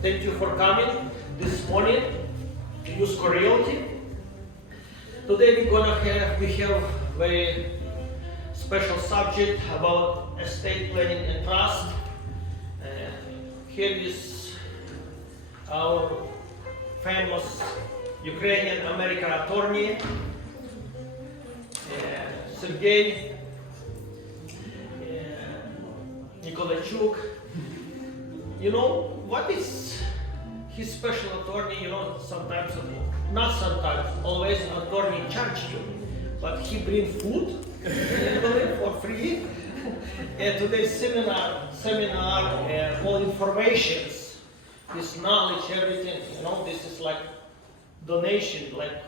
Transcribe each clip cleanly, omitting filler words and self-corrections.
Thank you for coming this morning to Yusko Realty. Today we have very special subject about estate planning and trust. Here is our famous Ukrainian American attorney, Serhiy Nikolaichuk. You know, what is his special attorney? You know, sometimes, not sometimes, always attorney charge you, but he bring food for free. And today's seminar, all informations, this knowledge, everything, you know, this is like donation, like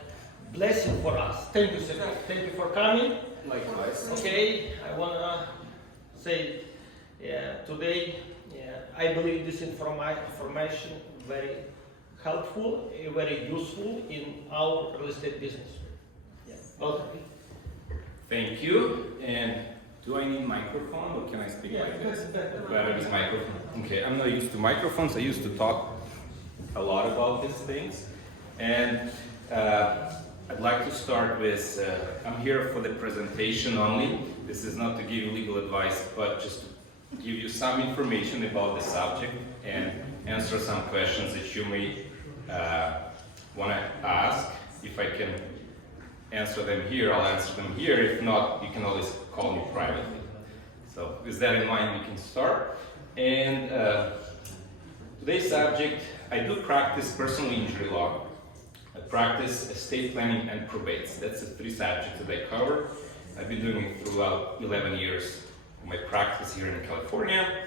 blessing for us. Thank you, sir. Thank you for coming. Likewise. Okay, I wanna say, today, I believe this information very helpful, very useful in our real estate business. Welcome. Thank you. And do I need microphone or can I speak like this? Better with microphone. Okay, I'm not used to microphones. I used to talk a lot about these things. And I'd like to start with, I'm here for the presentation only. This is not to give you legal advice, but just to give you some information about the subject and answer some questions that you may want to ask. If I can answer them here, I'll answer them here. If not, you can always call me privately. So with that in mind, we can start. And today's subject, I do practice personal injury law. I practice estate planning and probates. That's the three subjects that I cover. I've been doing it throughout 11 years of my practice here in California.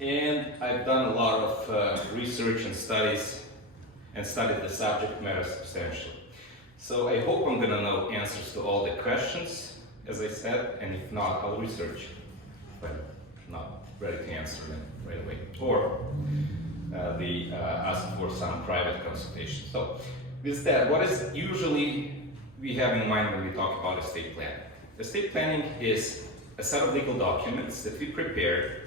And I've done a lot of research and studies and studied the subject matter substantially. So I hope I'm gonna know answers to all the questions, as I said, and if not, I'll research, but not ready to answer them right away. Or ask for some private consultation. So with that, what is usually we have in mind when we talk about estate planning? Estate planning is a set of legal documents that we prepare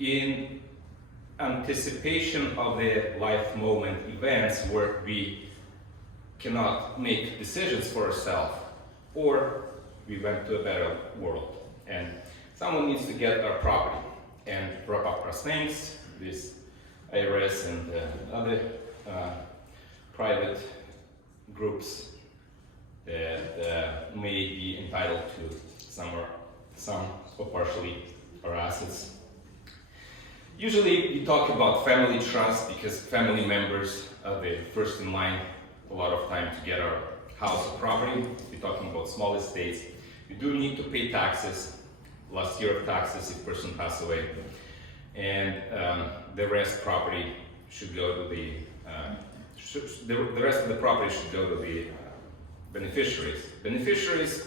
in anticipation of the life moment events where we cannot make decisions for ourselves, or we went to a better world and someone needs to get our property and wrap up our things with IRS and other private groups that may be entitled to some or partially our assets. Usually we talk about family trust because family members are the first in line a lot of time to get our house or property. We're talking about small estates. You do need to pay taxes, last year of taxes if person passed away, and the rest property should go to the rest of the property should go to the beneficiaries. Beneficiaries,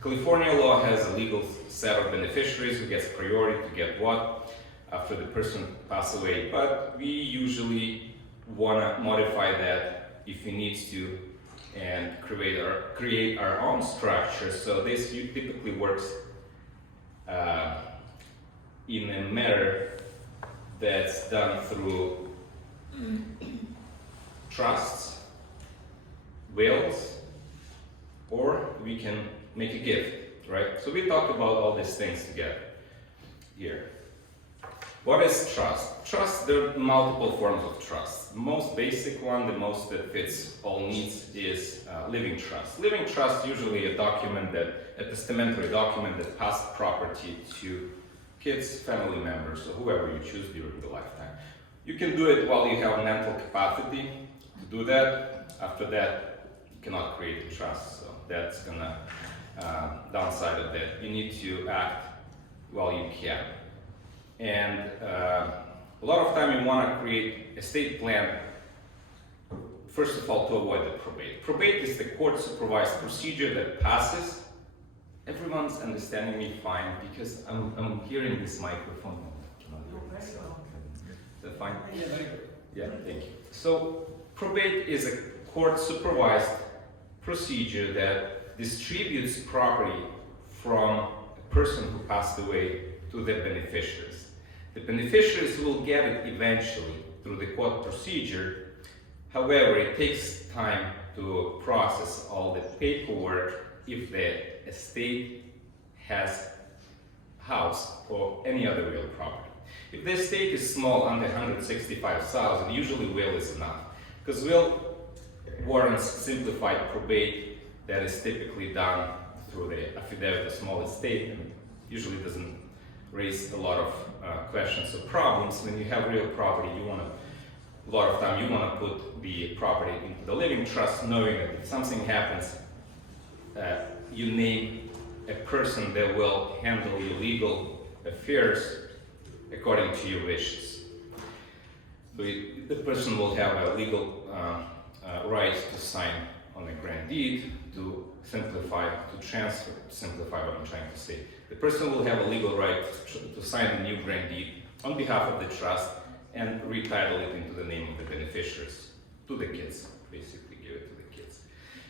California law has a legal set of beneficiaries who gets priority to get what after the person passes away, but we usually want to modify that if we need to and create our own structure. So this typically works in a manner that's done through trusts, wills, or we can make a gift, right? So we talked about all these things together here. What is trust? Trust, there are multiple forms of trust. The most basic one, the most that fits all needs is living trust. Living trust, usually a testamentary document that passes property to kids, family members, or whoever you choose during the lifetime. You can do it while you have mental capacity to do that. After that, you cannot create a trust. So that's gonna downside of that. You need to act while you can. And a lot of time you want to create a estate plan, first of all, to avoid the probate. Probate is the court supervised procedure that passes. Everyone's understanding me fine because I'm hearing this microphone. Is that fine? Yeah, thank you. So probate is a court supervised procedure that distributes property from a person who passed away to the beneficiaries. The beneficiaries will get it eventually through the court procedure. However, it takes time to process all the paperwork if the estate has house or any other real property. If the estate is small, under 165,000, usually will is enough, because will warrants simplified probate that is typically done through the affidavit of small estate, and usually doesn't raise a lot of questions or problems. When you have real property, a lot of time you want to put the property into the living trust, knowing that if something happens, you name a person that will handle your legal affairs according to your wishes. So the person will have a legal right to sign on a grant deed, to simplify what I'm trying to say. The person will have a legal right to sign a new grant deed on behalf of the trust and retitle it into the name of the beneficiaries, to the kids, basically give it to the kids.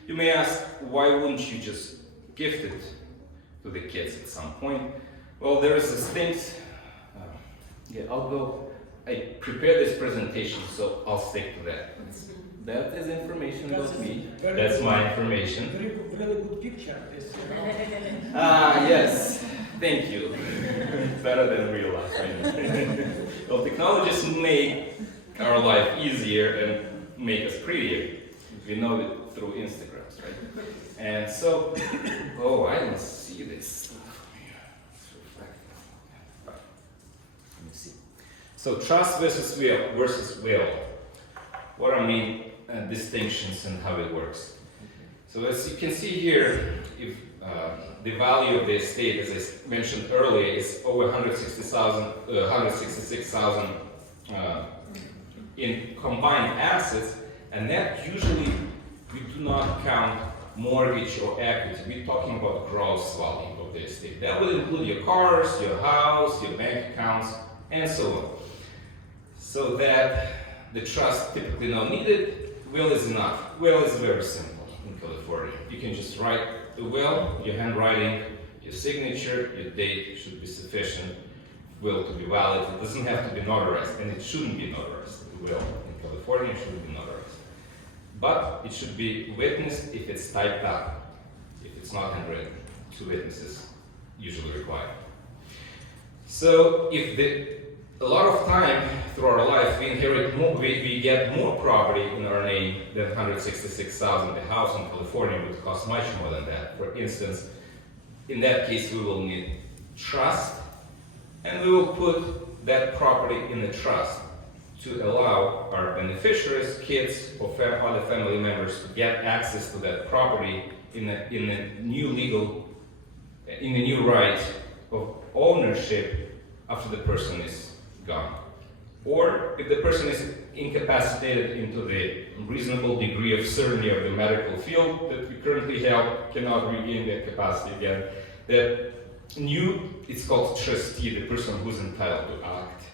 You may ask, why wouldn't you just gift it to the kids at some point? Well, there is this thing, I prepared this presentation, so I'll stick to that. That is information about me. That's my information. Really good picture. Yes. Thank you. Better than real life, right? Well, technologies make our life easier and make us prettier. We know it through Instagrams, right? And so, I don't see this. It's reflective. Let me see. So, trust versus will. What are main distinctions and how it works? So, as you can see here, if the value of the estate, as I mentioned earlier, is over 166,000 in combined assets, and that usually we do not count mortgage or equity. We're talking about gross value of the estate. That will include your cars, your house, your bank accounts, and so on. So that the trust typically not needed, will is enough. Will is very simple in California. You can just write the will, your handwriting, your signature, your date should be sufficient will to be valid. It doesn't have to be notarized, and it shouldn't be notarized. The will in California shouldn't be notarized. But it should be witnessed if it's typed up. If it's not handwritten, 2 witnesses usually required. So a lot of time through our life we inherit more, we get more property in our name than 166,000. The house in California would cost much more than that. For instance, in that case we will need trust, and we will put that property in the trust to allow our beneficiaries, kids, or other family members to get access to that property in a new right of ownership after the person is gone. Or if the person is incapacitated into the reasonable degree of certainty of the medical field that we currently have, cannot regain that capacity again, that it's called trustee, the person who's entitled to act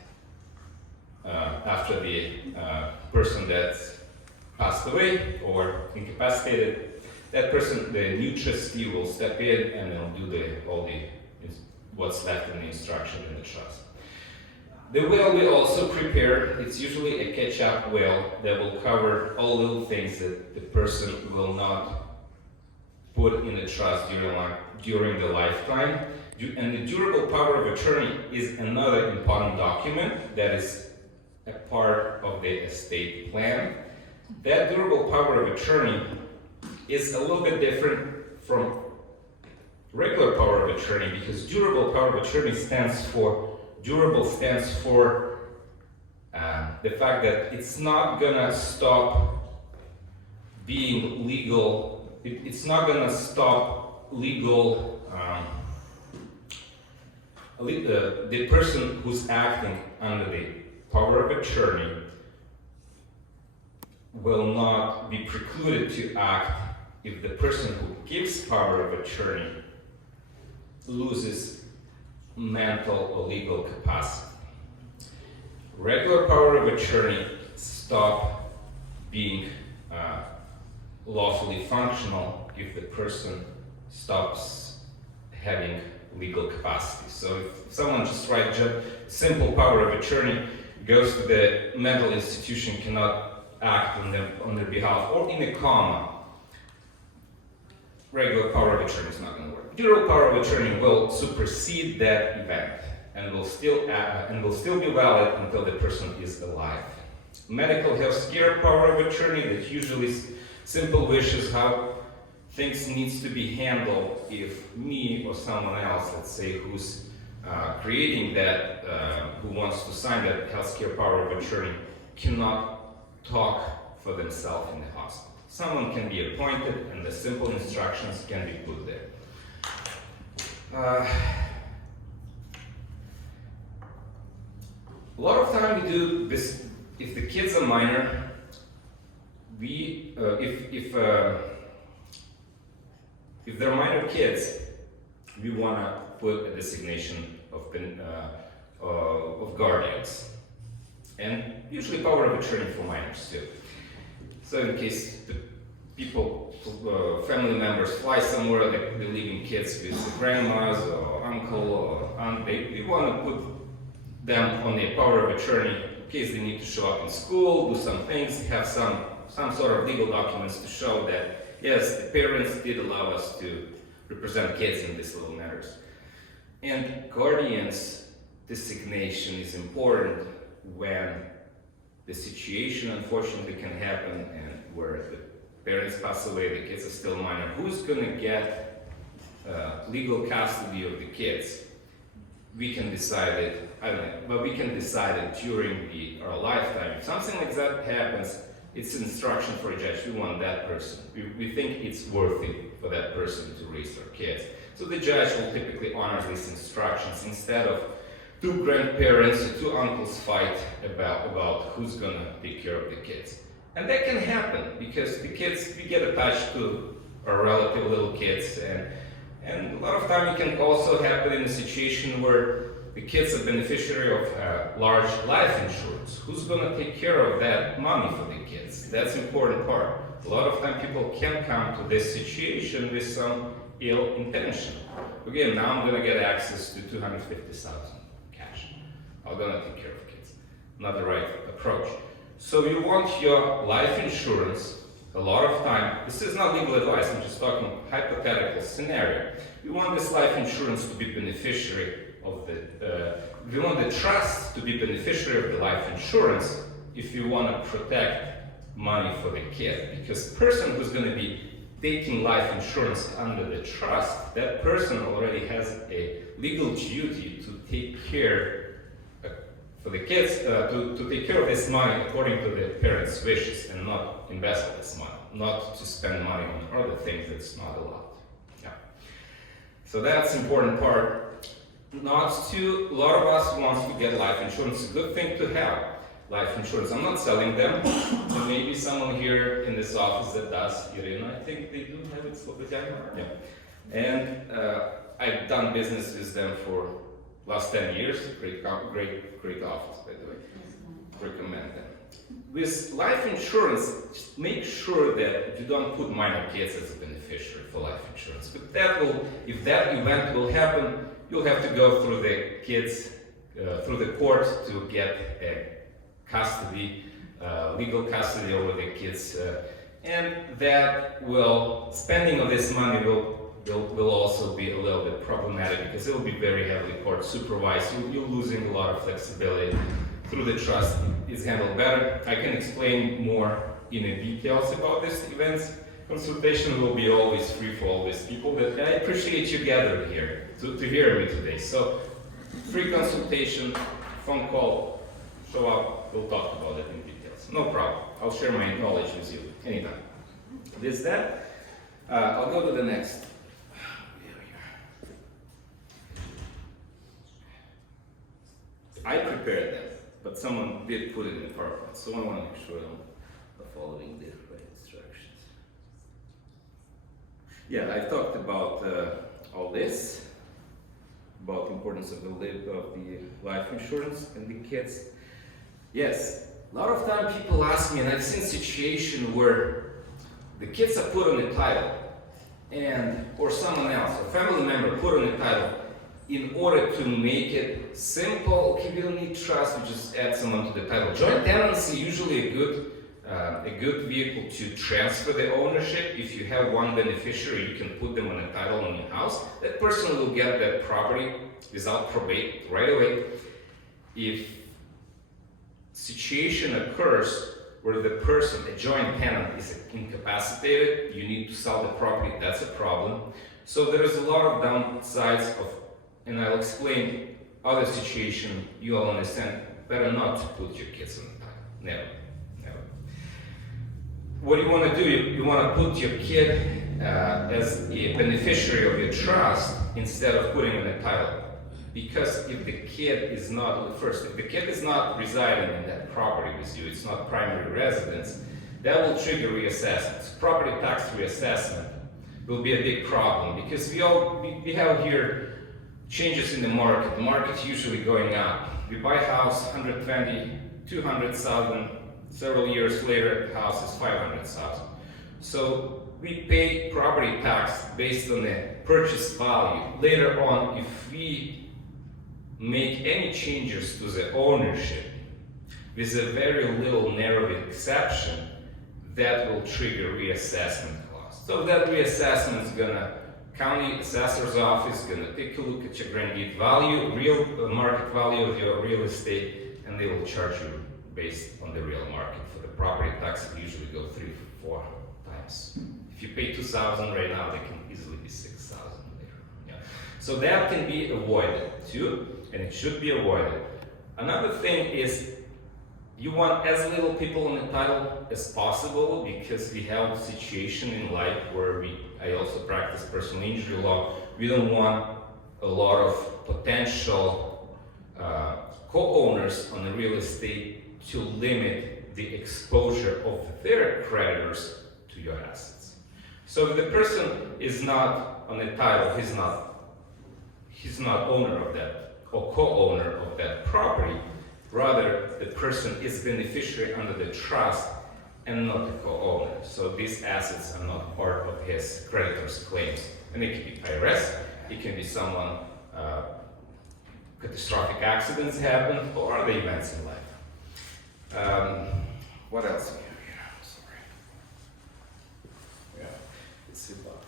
after the person that's passed away or incapacitated. That person, the new trustee, will step in and they'll do what's left in the instruction in the trust. The will we also prepare. It's usually a catch-up will that will cover all little things that the person will not put in the trust during the lifetime. And the durable power of attorney is another important document that is a part of the estate plan. That durable power of attorney is a little bit different from regular power of attorney, because durable power of attorney stands for the fact that it's not gonna stop being legal. It's not gonna stop legal. The person who's acting under the power of attorney will not be precluded to act if the person who gives power of attorney loses mental or legal capacity. Regular power of attorney stop being lawfully functional if the person stops having legal capacity. So if someone just writes simple power of attorney, goes to the mental institution, cannot act on their behalf, or in a coma, regular power of attorney is not going to work. General power of attorney will supersede that event and will still be valid until the person is alive. Medical health care power of attorney, that usually simple wishes how things needs to be handled if me or someone else, let's say, who's creating that, who wants to sign that healthcare power of attorney, cannot talk for themselves in the hospital. Someone can be appointed and the simple instructions can be put there. A lot of time we do this, if the kids are minor, if they're minor kids, we want to put a designation of guardians, and usually power of attorney for minors too. So in case the people, family members fly somewhere, they're leaving kids with grandmas or uncle or aunt, we want to put them on a power of attorney in case they need to show up in school, do some things, have some sort of legal documents to show that, yes, the parents did allow us to represent kids in these little matters. And guardians designation is important when the situation unfortunately can happen and where the parents pass away, the kids are still minor. Who's going to get legal custody of the kids? We can decide it, I don't know, but we can decide it during our lifetime. If something like that happens, it's an instruction for a judge. We want that person. We think it's worthy for that person to raise their kids. So the judge will typically honor these instructions instead of two grandparents or two uncles fight about who's going to take care of the kids. And that can happen because the kids, we get attached to our relative little kids, and a lot of time it can also happen in a situation where the kids are beneficiary of large life insurance. Who's going to take care of that money for the kids? That's the important part. A lot of time people can come to this situation with some ill intention. Again, now I'm going to get access to 250,000 cash. I'm going to take care of kids. Not the right approach. So you want your life insurance, a lot of time, this is not legal advice, I'm just talking hypothetical scenario. You want this life insurance to be beneficiary of we want the trust to be beneficiary of the life insurance if you want to protect money for the kid. Because the person who's going to be taking life insurance under the trust, that person already has a legal duty to take care for the kids, to take care of this money according to the parents' wishes and not invest this money, not to spend money on other things that's not allowed. Yeah. So that's important part. A lot of us wants to get life insurance. It's a good thing to have life insurance. I'm not selling them. There may be someone here in this office that does. Irina, I think they do have it. Yeah. And I've done business with them for last 10 years. Great office, by the way. Recommend them. With life insurance, just make sure that you don't put minor kids as a beneficiary for life insurance. But if that event will happen, you'll have to go through the kids, through the court to get a custody, legal custody over the kids, and spending of this money will also be a little bit problematic because it will be very heavily court supervised. You're losing a lot of flexibility. Through the trust, it's handled better. I can explain more in details about these events. Consultation will be always free for all these people, but I appreciate you gathered here to hear me today. So, free consultation, phone call, show up, we'll talk about it in details. No problem. I'll share my knowledge with you anytime. With that, I'll go to the next. I prepared them, but someone did put it in the PowerPoint, so I want to make sure I'm following the right instructions. Yeah, I've talked about all this, about the importance of the life insurance and the kids. Yes, a lot of time people ask me, and I've seen situation where the kids are put on the title, or someone else, a family member put on the title, in order to make it simple, okay, we don't need trust, we just add someone to the title. Joint tenancy usually a good vehicle to transfer the ownership. If you have one beneficiary, you can put them on a title on your house. That person will get that property without probate right away. If situation occurs where the person, a joint tenant, is incapacitated, you need to sell the property, that's a problem. So there is a lot of downsides of, and I'll explain other situation, you all understand, better not to put your kids on the title, never. What you want to do, you want to put your kid as a beneficiary of your trust instead of putting in a title. Because if the kid is not, if the kid is not residing in that property with you, it's not primary residence, that will trigger reassessments. Property tax reassessment will be a big problem because we have here changes in the market. The market's usually going up. We buy a house 120, 200,000. Several years later, the house is 500,000. So we pay property tax based on the purchase value. Later on, if we make any changes to the ownership with a very little narrow exception, that will trigger reassessment costs. So that reassessment is gonna, county assessor's office is gonna take a look at your granted value, real market value of your real estate, and they will charge you based on the real market. For the property tax, it usually go 3-4 times. If you pay 2,000 right now, they can easily be 6,000 later. Yeah. So that can be avoided too, and it should be avoided. Another thing is you want as little people on the title as possible, because we have a situation in life where I also practice personal injury law. We don't want a lot of potential co-owners on the real estate to limit the exposure of their creditors to your assets. So if the person is not on the title, he's not owner of that or co-owner of that property. Rather, the person is beneficiary under the trust and not the co-owner. So these assets are not part of his creditor's claims. And it can be IRS, it can be someone, catastrophic accidents happen, or other events in life. What else do we have here? I'm sorry. Yeah, let's see about.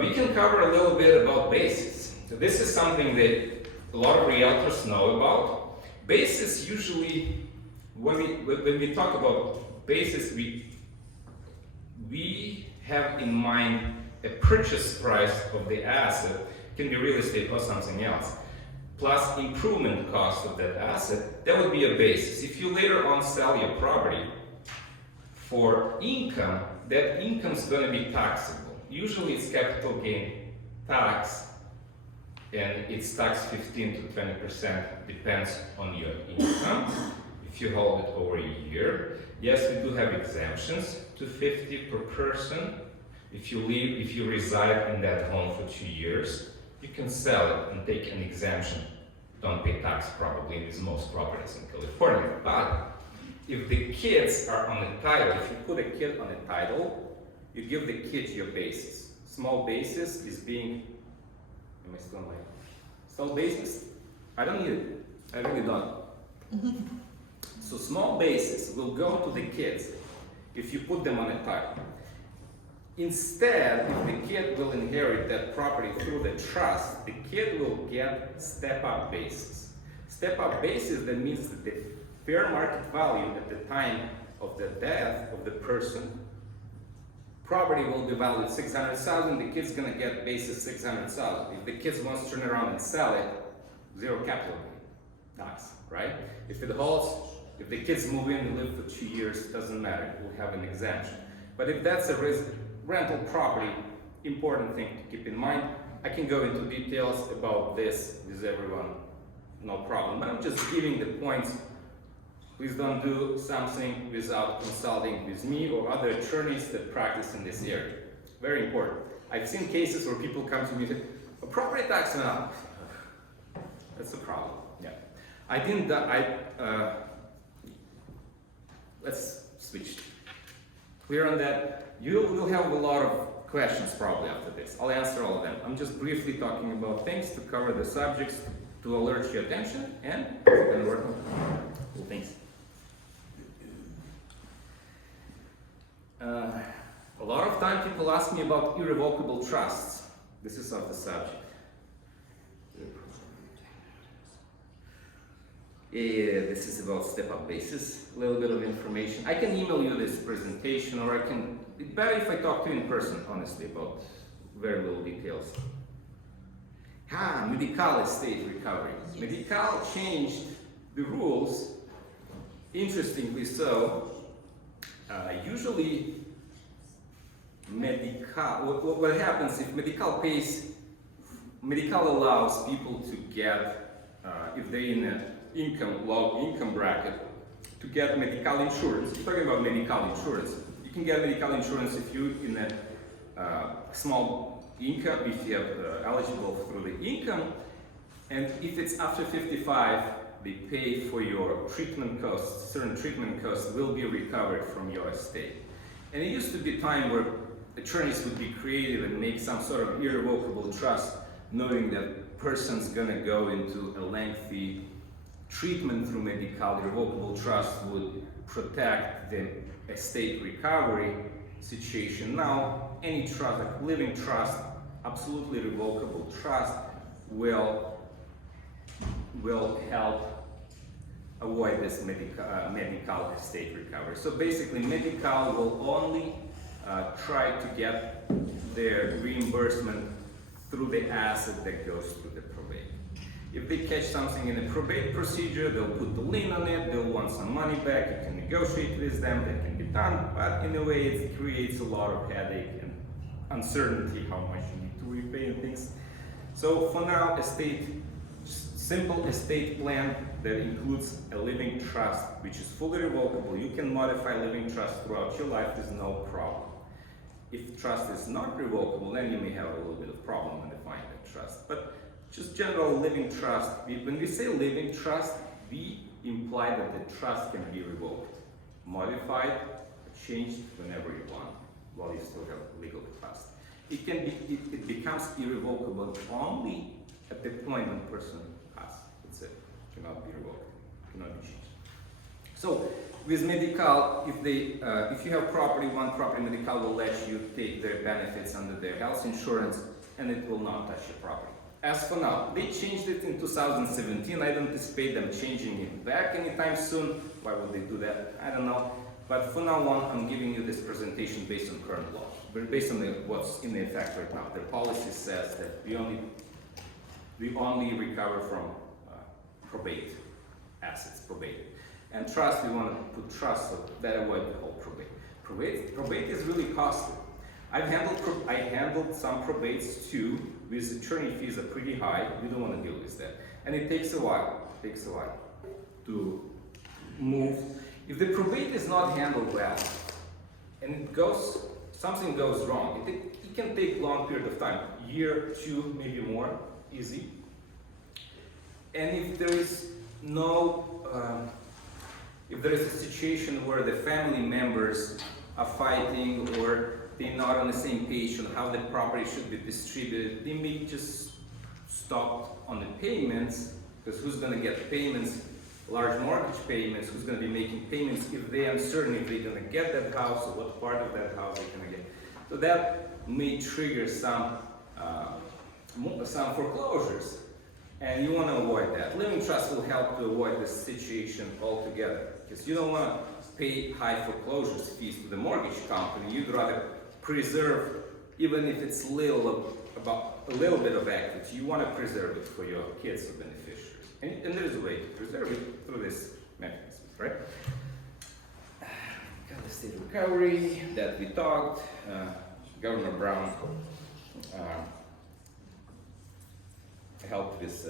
We can cover a little bit about basis. So this is something that a lot of realtors know about. Basis usually, when we talk about basis, we have in mind a purchase price of the asset, can be real estate or something else, plus improvement cost of that asset. That would be a basis. If you later on sell your property for income, that income is going to be taxable. Usually it's capital gain tax, and it's taxed 15 to 20%, depends on your income. If you hold it over a year, yes, we do have exemptions to 50 per person. If you reside in that home for 2 years, you can sell it and take an exemption. Don't pay tax probably with most properties in California. But if the kids are on the title, if you put a kid on a title, you give the kid your basis. Small basis is being, am I still on my, small basis? I don't need it, I really don't. So small basis will go to the kids if you put them on a title. Instead, if the kid will inherit that property through the trust, the kid will get step-up basis. Step-up basis, that means that the fair market value at the time of the death of the person, property will be valued 600,000, the kid's gonna get basis 600,000. If the kids wants to turn around and sell it, zero capital gain tax, right? If it holds, if the kids move in and live for 2 years, it doesn't matter, we'll have an exemption. But if that's a rental property, important thing to keep in mind. I can go into details about this with everyone, no problem. But I'm just giving the points. Please don't do something without consulting with me or other attorneys that practice in this area. Very important. I've seen cases where people come to me and say, a property tax went up. That's a problem. Yeah. Let's switch. Clear on that? You will have a lot of questions probably after this. I'll answer all of them. I'm just briefly talking about things to cover the subjects, to alert your attention, and it's gonna work. Cool, thanks. A lot of time people ask me about irrevocable trusts. This is of the subject. Yeah, this is about step-up basis. A little bit of information. I can email you this presentation, or I can. It's better if I talk to you in person, honestly, about very little details. Medical estate recovery. Yes. Medical changed the rules, interestingly so. Usually, what happens if Medical allows people to get, if they're in a low income bracket, to get medical insurance. We're talking about medical insurance. You can get medical insurance if you're in a small income, if you're eligible through the income, and if it's after 55, they pay for your treatment costs. Certain treatment costs will be recovered from your estate. And it used to be a time where attorneys would be creative and make some sort of irrevocable trust, knowing that person's gonna go into a lengthy treatment through medical. Irrevocable trust would protect the estate recovery situation. Now, any trust, like living trust, absolutely revocable trust, will help avoid this medical estate recovery. So basically, medical will only try to get their reimbursement through the asset that goes through the probate. If they catch something in the probate procedure, they'll put the lien on it, they'll want some money back, you can negotiate with them, that can be done, but in a way it creates a lot of headache and uncertainty how much you need to repay and things. So for now, simple estate plan that includes a living trust, which is fully revocable. You can modify living trust throughout your life, there's no problem. If trust is not revocable, then you may have a little bit of problem when defining that trust. But just general living trust, when we say living trust, we imply that the trust can be revoked, modified, changed whenever you want, while you still have legal trust. It becomes irrevocable only at the point when the person passes. That's it. Cannot be revoked, cannot be changed. So with medical, if you have property, one property, medical will let you take their benefits under their health insurance, and it will not touch your property. As for now, they changed it in 2017. I don't anticipate them changing it back anytime soon. Why would they do that? I don't know. But for now on, I'm giving you this presentation based on current law, based on what's in effect right now. Their policy says that we only recover from probate assets, probate. And trust, we want to put trust so that avoid the whole probate. Probate is really costly. I handled some probates too, with attorney fees are pretty high. We don't want to deal with that. And it takes a while. To move. If the probate is not handled well, and something goes wrong, it can take a long period of time, year, two, maybe more, easy. And if there is a situation where the family members are fighting or they're not on the same page on how the property should be distributed, they may just stop on the payments, because who's going to get payments, large mortgage payments, who's going to be making payments if they're uncertain if they're going to get that house or what part of that house they're going to get. So that may trigger some foreclosures. And you want to avoid that. Living trust will help to avoid this situation altogether, because you don't want to pay high foreclosures fees to the mortgage company. You'd rather preserve, even if it's a little bit of equity, you want to preserve it for your kids or beneficiaries. And there's a way to preserve it through this mechanism, right? Got the state recovery that we talked. Governor Brown helped with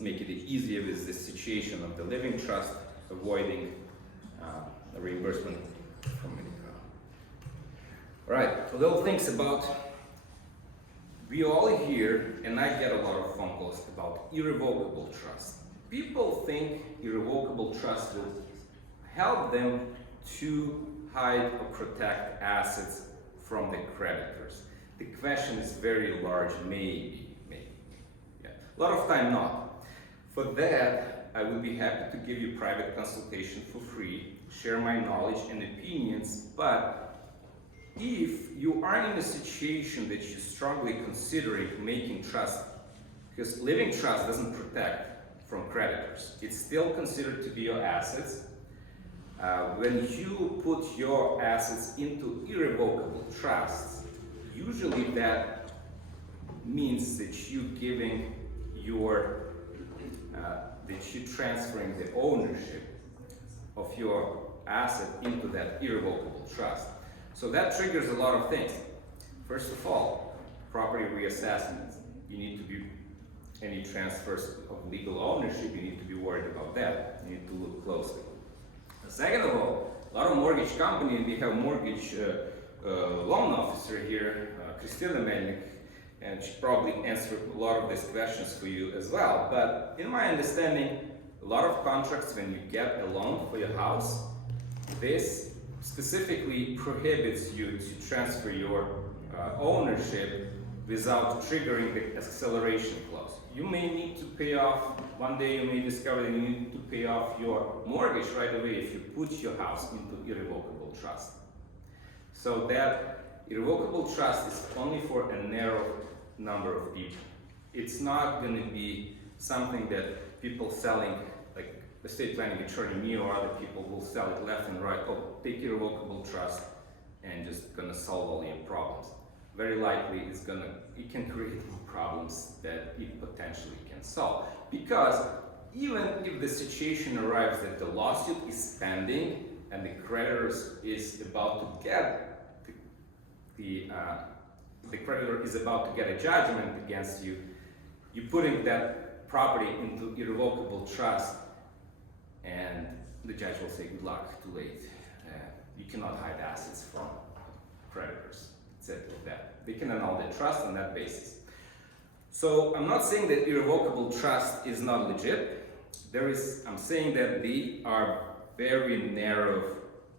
make it easier with this situation of the living trust, avoiding the reimbursement from Medicare. Right, little things about, we all hear, and I get a lot of phone calls about irrevocable trust. People think irrevocable trust will help them to hide or protect assets from the creditors? The question is very large, maybe. Yeah. A lot of time not. For that, I will be happy to give you private consultation for free, share my knowledge and opinions, but if you are in a situation that you're strongly considering making trust, because living trust doesn't protect from creditors, it's still considered to be your assets. When you put your assets into irrevocable trusts, usually that means that you're giving that you're transferring the ownership of your asset into that irrevocable trust. So that triggers a lot of things. First of all, property reassessment. You need to be, any transfers of legal ownership, you need to be worried about that. You need to look closely. Second of all, a lot of mortgage companies, we have mortgage loan officer here, Christina Melnik, and she probably answered a lot of these questions for you as well. But in my understanding, a lot of contracts, when you get a loan for your house, this specifically prohibits you to transfer your ownership without triggering the acceleration clause. You may need to pay off, one day you may discover that you need to pay off your mortgage right away if you put your house into irrevocable trust. So that irrevocable trust is only for a narrow number of people. It's not going to be something that people selling, like estate planning attorney, me or other people will sell it left and right. Oh, take irrevocable trust and just gonna solve all your problems. Very likely it can create more problems that it potentially can solve. Because even if the situation arrives that the lawsuit is pending and the creditors is about to get the creditor is about to get a judgment against you, you're putting that property into irrevocable trust, and the judge will say, good luck, too late. You cannot hide assets from creditors. It's it with that. They can annul the trust on that basis. So I'm not saying that irrevocable trust is not legit. I'm saying that they are very narrow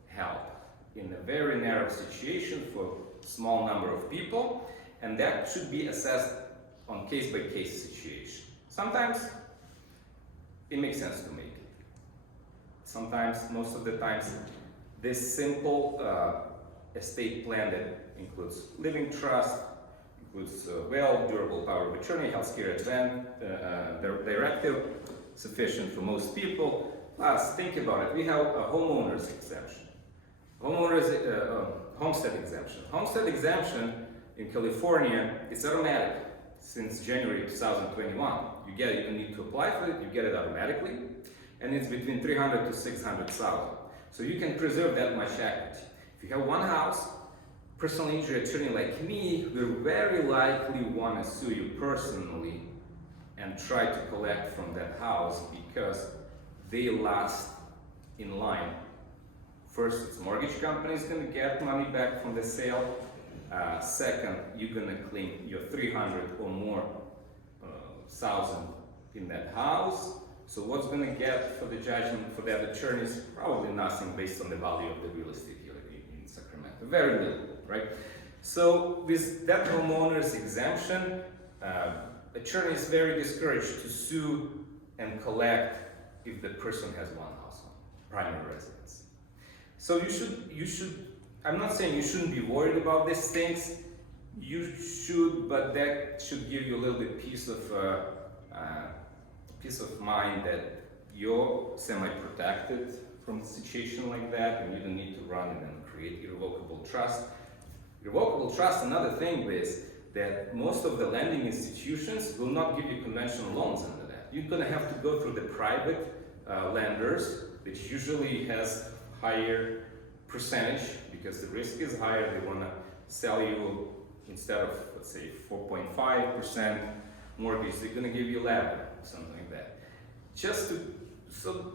help in a very narrow situation for small number of people, and that should be assessed on case-by-case situation. Sometimes it makes sense to make it. Sometimes, most of the times, this simple estate plan that includes living trust, includes will, durable power of attorney, healthcare advance, directive, sufficient for most people. Plus, think about it, we have a homeowner's exemption. Homestead exemption. Homestead exemption in California is automatic since January 2021. You don't need to apply for it, you get it automatically, and it's between 300 to 600,000. So you can preserve that much equity. If you have one house, personal injury attorney like me will very likely want to sue you personally and try to collect from that house because they last in line. First, it's mortgage company is going to get money back from the sale. Second, you're going to claim your 300 or more thousand in that house. So what's going to get for the judgment for that attorney is probably nothing based on the value of the real estate here in Sacramento. Very little, right? So with that homeowner's exemption, attorney is very discouraged to sue and collect if the person has one household, primary residence. So you should, I'm not saying you shouldn't be worried about these things. You should, but that should give you a little bit peace of mind that you're semi-protected from a situation like that, and you don't need to run and create irrevocable trust. Irrevocable trust, another thing is that most of the lending institutions will not give you conventional loans under that. You're going to have to go through the private lenders, which usually has higher percentage because the risk is higher. They want to sell you, instead of, let's say, 4.5% mortgage, they're going to give you 11, something like that. So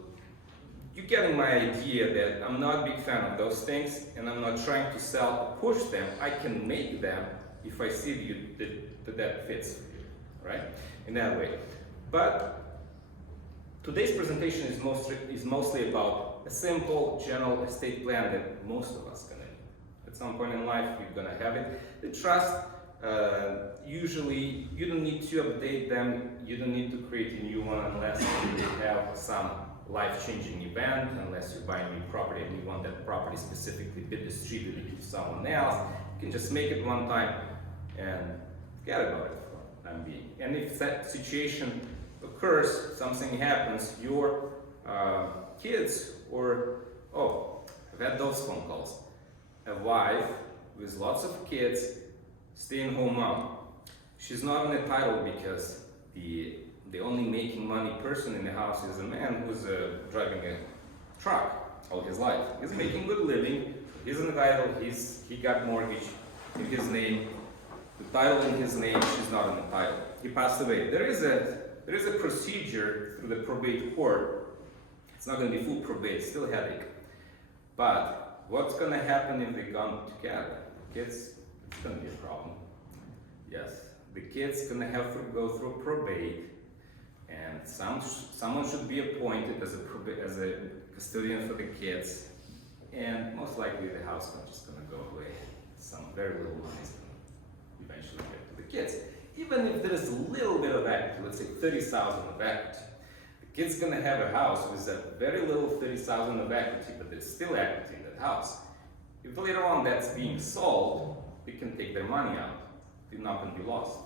you're getting my idea that I'm not a big fan of those things, and I'm not trying to sell or push them. I can make them if I see that fits for you, right? In that way. But today's presentation is mostly about a simple general estate plan that most of us gonna do. At some point in life, you're gonna have it. The trust, usually, you don't need to update them. You don't need to create a new one unless you have some life-changing event, unless you buy a new property and you want that property specifically be distributed to someone else. You can just make it one time and forget about it for the time being. And if that situation occurs, something happens, your kids or, oh, I've had those phone calls. A wife with lots of kids, stay-at-home mom. She's not on the title because the only making money person in the house is a man who's driving a truck all his life. He's making good living. He's on the title. He got mortgage in his name. The title in his name. She's not on the title. He passed away. There is a procedure through the probate court. It's not going to be full probate. Still a headache. But what's going to happen if they come together? The kids, it's going to be a problem. Yes, the kid's going to have to go through probate, and someone should be appointed as a custodian for the kids, and most likely the house is just going to go away. Some very little money is going to eventually get to the kids. Even if there is a little bit of equity, let's say 30,000 of equity, the kid's going to have a house with a very little 30,000 of equity, but there's still equity in that house. If later on that's being sold, they can take their money out. They're not going to be lost.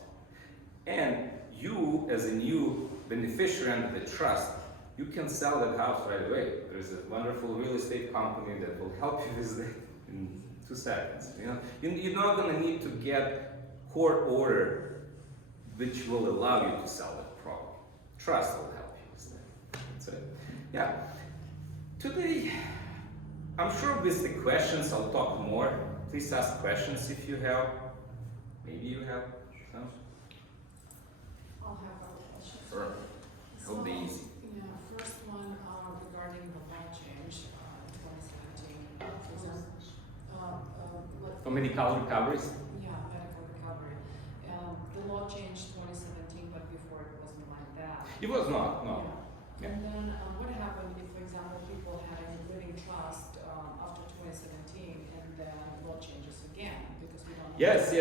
And you, as a new beneficiary under the trust, you can sell that house right away. There's a wonderful real estate company that will help you with that in 2 seconds. You know, you're not going to need to get court order which will allow you to sell that property. Trust will help you with that. That's it. Yeah. Today, I'm sure with the questions I'll talk more. Please ask questions if you have. Maybe you have some. I'll have other questions. Sure. Hope they're easy. Yeah, first one regarding the law change in 2017. For example, How many recoveries? yeah, medical recovery. The law changed 2017, but before it wasn't like that. It was not, no. Yeah. And then what happened if, for example, people had a living trust after 2017 and then law changes again because we don't know. Yes.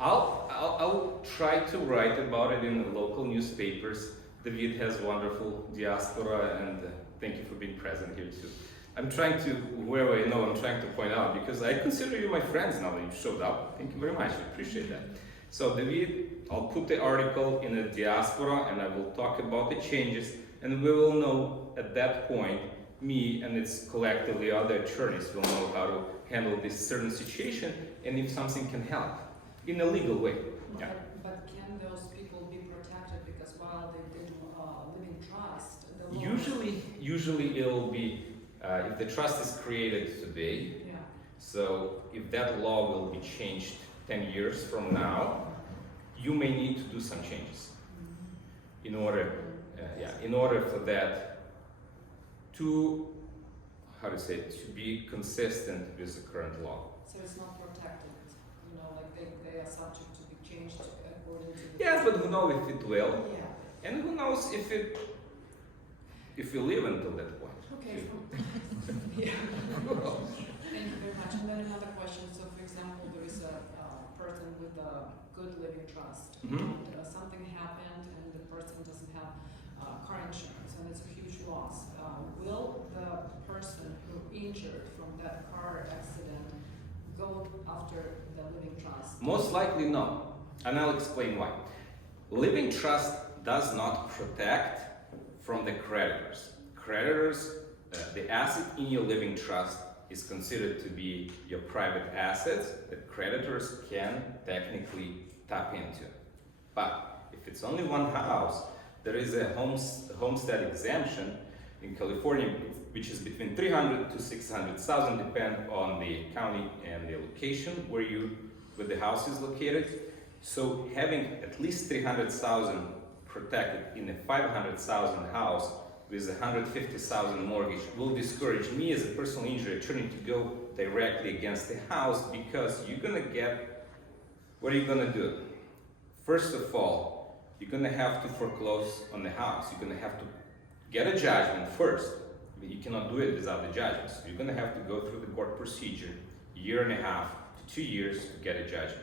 I'll try to write about it in the local newspapers. David has wonderful diaspora, and thank you for being present here too. I'm trying to, whoever I know, I'm trying to point out, because I consider you my friends now that you showed up. Thank you very much, I appreciate that. So David, I'll put the article in the diaspora and I will talk about the changes, and we will know at that point, me and it's collectively other attorneys will know how to handle this certain situation and if something can help in a legal way. Yeah. But can those people be protected because while they did living trust, the law Usually it'll be, if the trust is created today, yeah. so if that law will be changed 10 years from now, you may need to do some changes in order for that to, to be consistent with the current law. So it's not protected, you know, like they are subject to be changed according to the... Yes, but who knows if it will, Yeah. and who knows if you live until that point. Okay. Yeah. Thank you very much. And then another question. So, for example, there is a person with a good living trust, Mhm. and something happened, and the person doesn't have car insurance, and it's a huge loss. Will the person who injured from that car accident go after the living trust? Most likely no, and I'll explain why. Living trust does not protect from the creditors. Creditors, the asset in your living trust is considered to be your private assets that creditors can technically tap into. But if it's only one house, there is a homestead exemption in California, which is between 300 to 600,000, depend on the county and the location where the house is located. So having at least 300,000 protected in a 500,000 house with a 150,000 mortgage will discourage me as a personal injury attorney to go directly against the house, because you're gonna get, what are you gonna do? First of all, you're gonna have to foreclose on the house. You're gonna have to get a judgment first. You cannot do it without the judgment. So you're gonna have to go through the court procedure. year and a half to 2 years to get a judgment.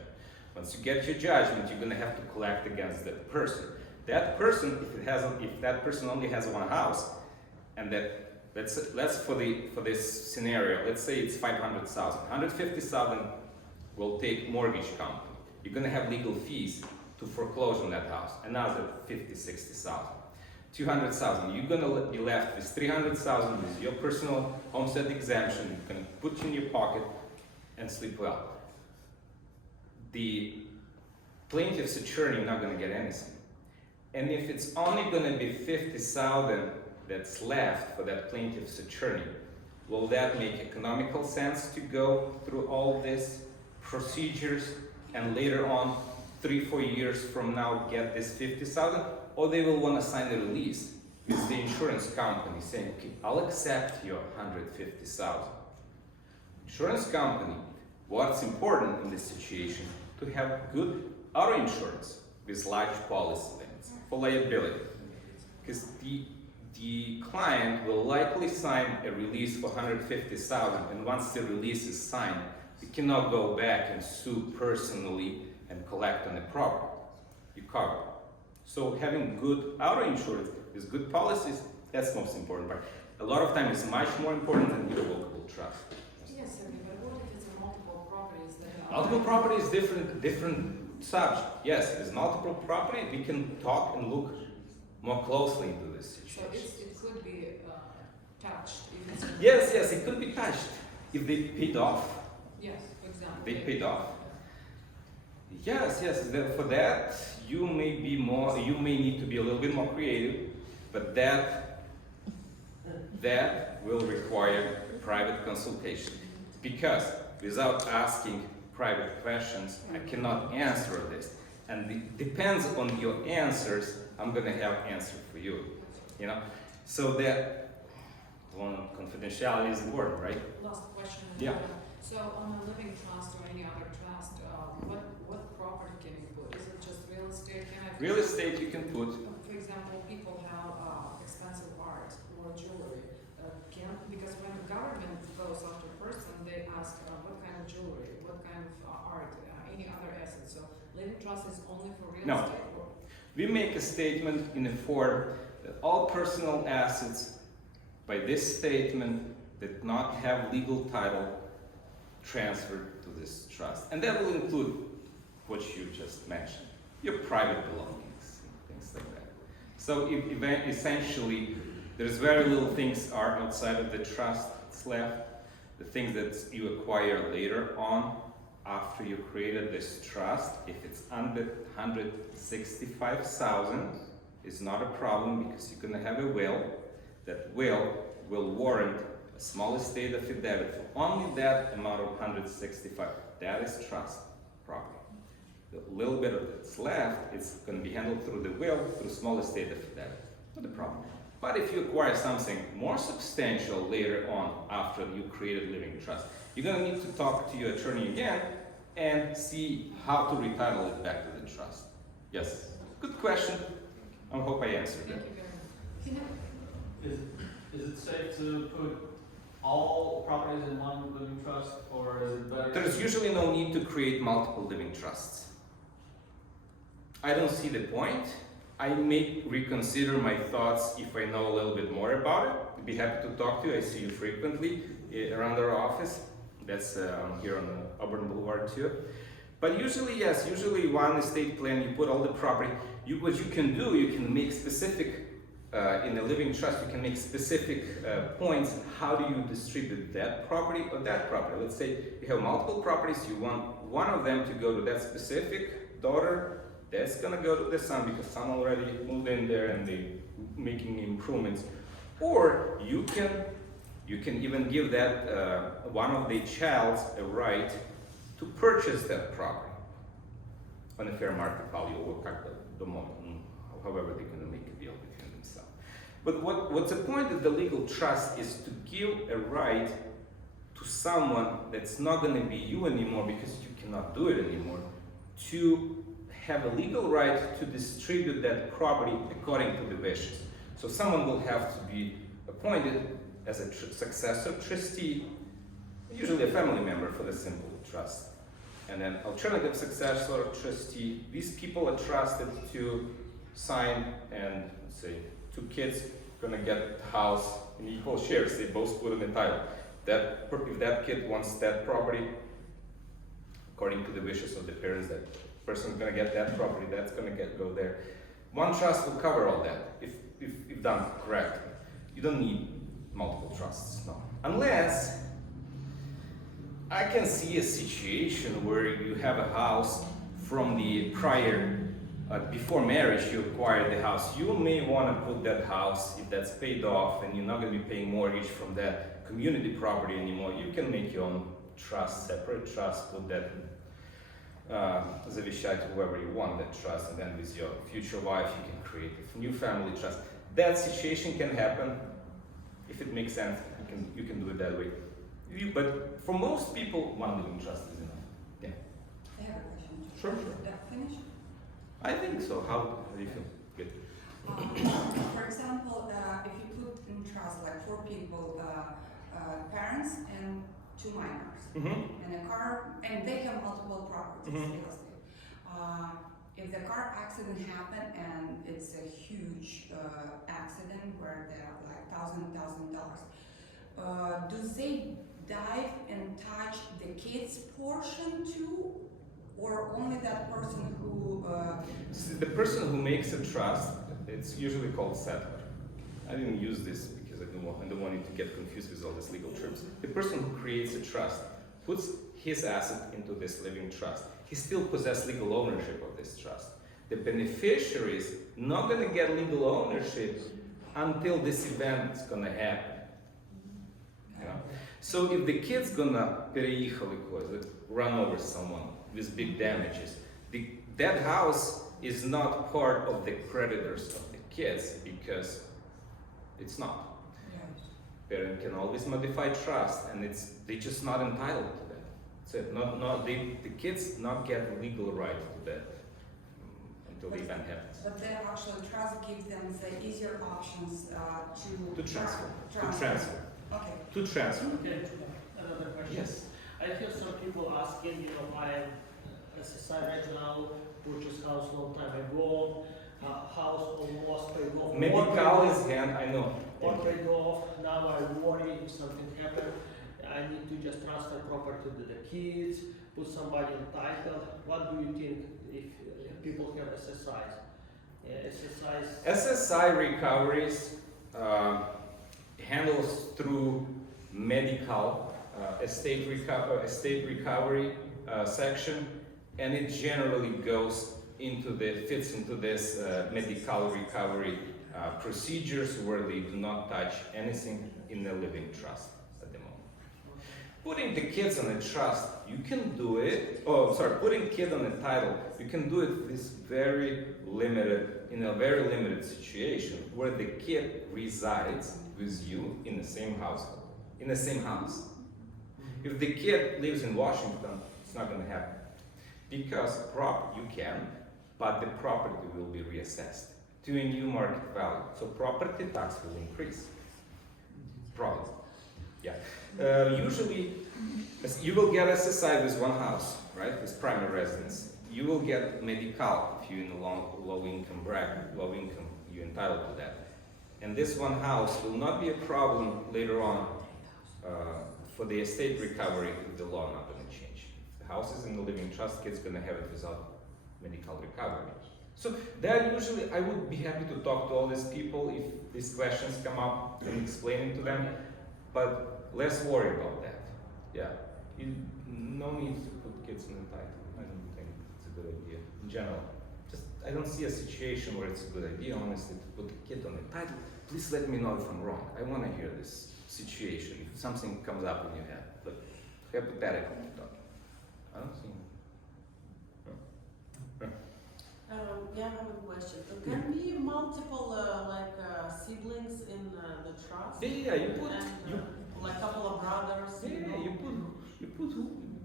Once you get your judgment, you're gonna have to collect against that person. That person, if that person only has one house, and that let's for this scenario, let's say it's 500,000, 150,000 will take mortgage company. You're gonna have legal fees to foreclose on that house, another 50, 60,000. 200,000, you're gonna be left with 300,000 with your personal homestead exemption. You're gonna put in your pocket and sleep well. The plaintiff's attorney not gonna get anything. And if it's only gonna be 50,000 that's left for that plaintiff's attorney, will that make economical sense to go through all these procedures and later on, 3-4 years from now, get this 50,000? Or they will want to sign a release with the insurance company saying, okay, I'll accept your 150,000. Insurance company, what's important in this situation, to have good auto insurance with large policy limits for liability. Because the client will likely sign a release for 150,000, and once the release is signed, you cannot go back and sue personally and collect on the property. You cover. So having good auto insurance with good policies, that's the most important part. A lot of times it's much more important than irrevocable trust. Yes, Serhiy, but what if it's multiple properties that are... Multiple property is different subject. Yes, if it's multiple property, we can talk and look more closely into this So situation. it could be touched if it's... Yes, it could be touched if they paid off. Yes, exactly. They paid off. Yes, for that you may need to be a little bit more creative, but that will require private consultation, because without asking private questions, I cannot answer this. And it depends on your answers, I'm gonna have answer for you. You know, so that confidentiality is important, right? Last question. Yeah. So on a living trust or any other trust, what property can you put? Is it just real estate? Real estate you can put. For example, people have expensive art or jewelry. Because when the government goes after a person, they ask what kind of jewelry, what kind of art, any other assets. So living trust is only for real No. estate? Or? We make a statement in a form that all personal assets by this statement did not have legal title transferred to this trust. And that will include what you just mentioned, your private belongings, things like that. So essentially, there's very little things are outside of the trust that's left. The things that you acquire later on, after you created this trust, if it's under 165,000, is not a problem, because you're gonna have a will. That will warrant a small estate affidavit for only that amount of 165. That is trust property. The little bit of that's left, it's going to be handled through the will, through small estate affidavit. Not a problem. But if you acquire something more substantial later on, after you created living trust, you're going to need to talk to your attorney again and see how to retitle it back to the trust. Yes, good question. I hope I answered Thank it. you very much. Is it safe to put all properties in one living trust, or is it better? There's usually no need to create multiple living trusts. I don't see the point. I may reconsider my thoughts if I know a little bit more about it. I'd be happy to talk to you. I see you frequently around our office. That's here on Auburn Boulevard too. But usually, yes, one estate plan, you put all the property. What you can do, you can make specific, in a living trust, you can make specific points. How do you distribute that property or that property? Let's say you have multiple properties, you want one of them to go to that specific daughter, that's gonna go to the son because son already moved in there and they making improvements. Or you can even give that one of the childs a right to purchase that property on a fair market value or the moment, however they're gonna make a deal between themselves. But what's the point of the legal trust is to give a right to someone that's not gonna be you anymore because you cannot do it anymore, to have a legal right to distribute that property according to the wishes. So someone will have to be appointed as a successor trustee usually a family member for the simple trust. And then alternative successor, trustee. These people are trusted to sign, and let's say 2 kids gonna get the house in equal shares. They both put in the title. If that kid wants that property, according to the wishes of the parents, that person's gonna get that property, that's gonna go there. One trust will cover all that if done correctly. You don't need multiple trusts, no. Unless I can see a situation where you have a house from the prior, before marriage you acquired the house. You may want to put that house, if that's paid off and you're not going to be paying mortgage from that community property anymore, you can make your own trust, separate trust, put that завещать to whoever you want that trust, and then with your future wife you can create a new family trust. That situation can happen. If it makes sense, you can do it that way. But for most people, one living trust is enough. Yeah. I have a question. Sure. That finish? I think so. How do you feel? Good. For example, if you put in trust like 4 people, parents and 2 minors, and a car, and they have multiple properties, real estate. If the car accident happened and it's a huge accident where there are like $1,000, do they dive and touch the kids' portion too, or only that person who? The person who makes a trust, it's usually called settler. I didn't use this because I don't want you to get confused with all these legal terms. The person who creates a trust puts his asset into this living trust. He still possesses legal ownership of this trust. The beneficiary is not going to get legal ownership until this event is going to happen. You know? So if the kid's gonna run over someone with big damages, that house is not part of the creditors of the kids because it's not. Parent can always modify trust, and they're just not entitled to that. So the kids not get legal right to that until the event happens. But then actually trust gives them the easier options To transfer. Okay. To transfer. Okay, another question. Yes. I hear some people asking, I SSI right now, purchased house long time ago, house almost paid off. Medical is hand, I know. Or paid off, now I worry if something happened, I need to just transfer property to the kids, put somebody in title. What do you think if people have SSIs? SSI recoveries handles through medical estate recovery section, and it generally fits into this medical recovery procedures where they do not touch anything in the living trust at the moment. Putting the kids on a trust, you can do it. Putting kid on a title, you can do it in a very limited situation where the kid resides with you in the same household, in the same house. If the kid lives in Washington, it's not going to happen because you can, but the property will be reassessed to a new market value. So property tax will increase. Probably. Yeah. Usually, you will get SSI with one house, right? With primary residence. You will get medical if you're in a low income bracket, low income, you're entitled to that. And this one house will not be a problem later on for the estate recovery if the law not going to change. If the house is in the living trust, kid's going to have it without medical recovery. So that usually, I would be happy to talk to all these people if these questions come up and explain it to them, but less worry about that. Yeah, no need to put kids in the title. I don't think it's a good idea in general. I don't see a situation where it's a good idea, honestly, to put a kid on the title. Please let me know if I'm wrong. I want to hear this situation. If something comes up in your head, but hypothetically talking, I don't see. Yeah, I have a question. Can be multiple siblings in the trust? Yeah, you put like couple of brothers. you put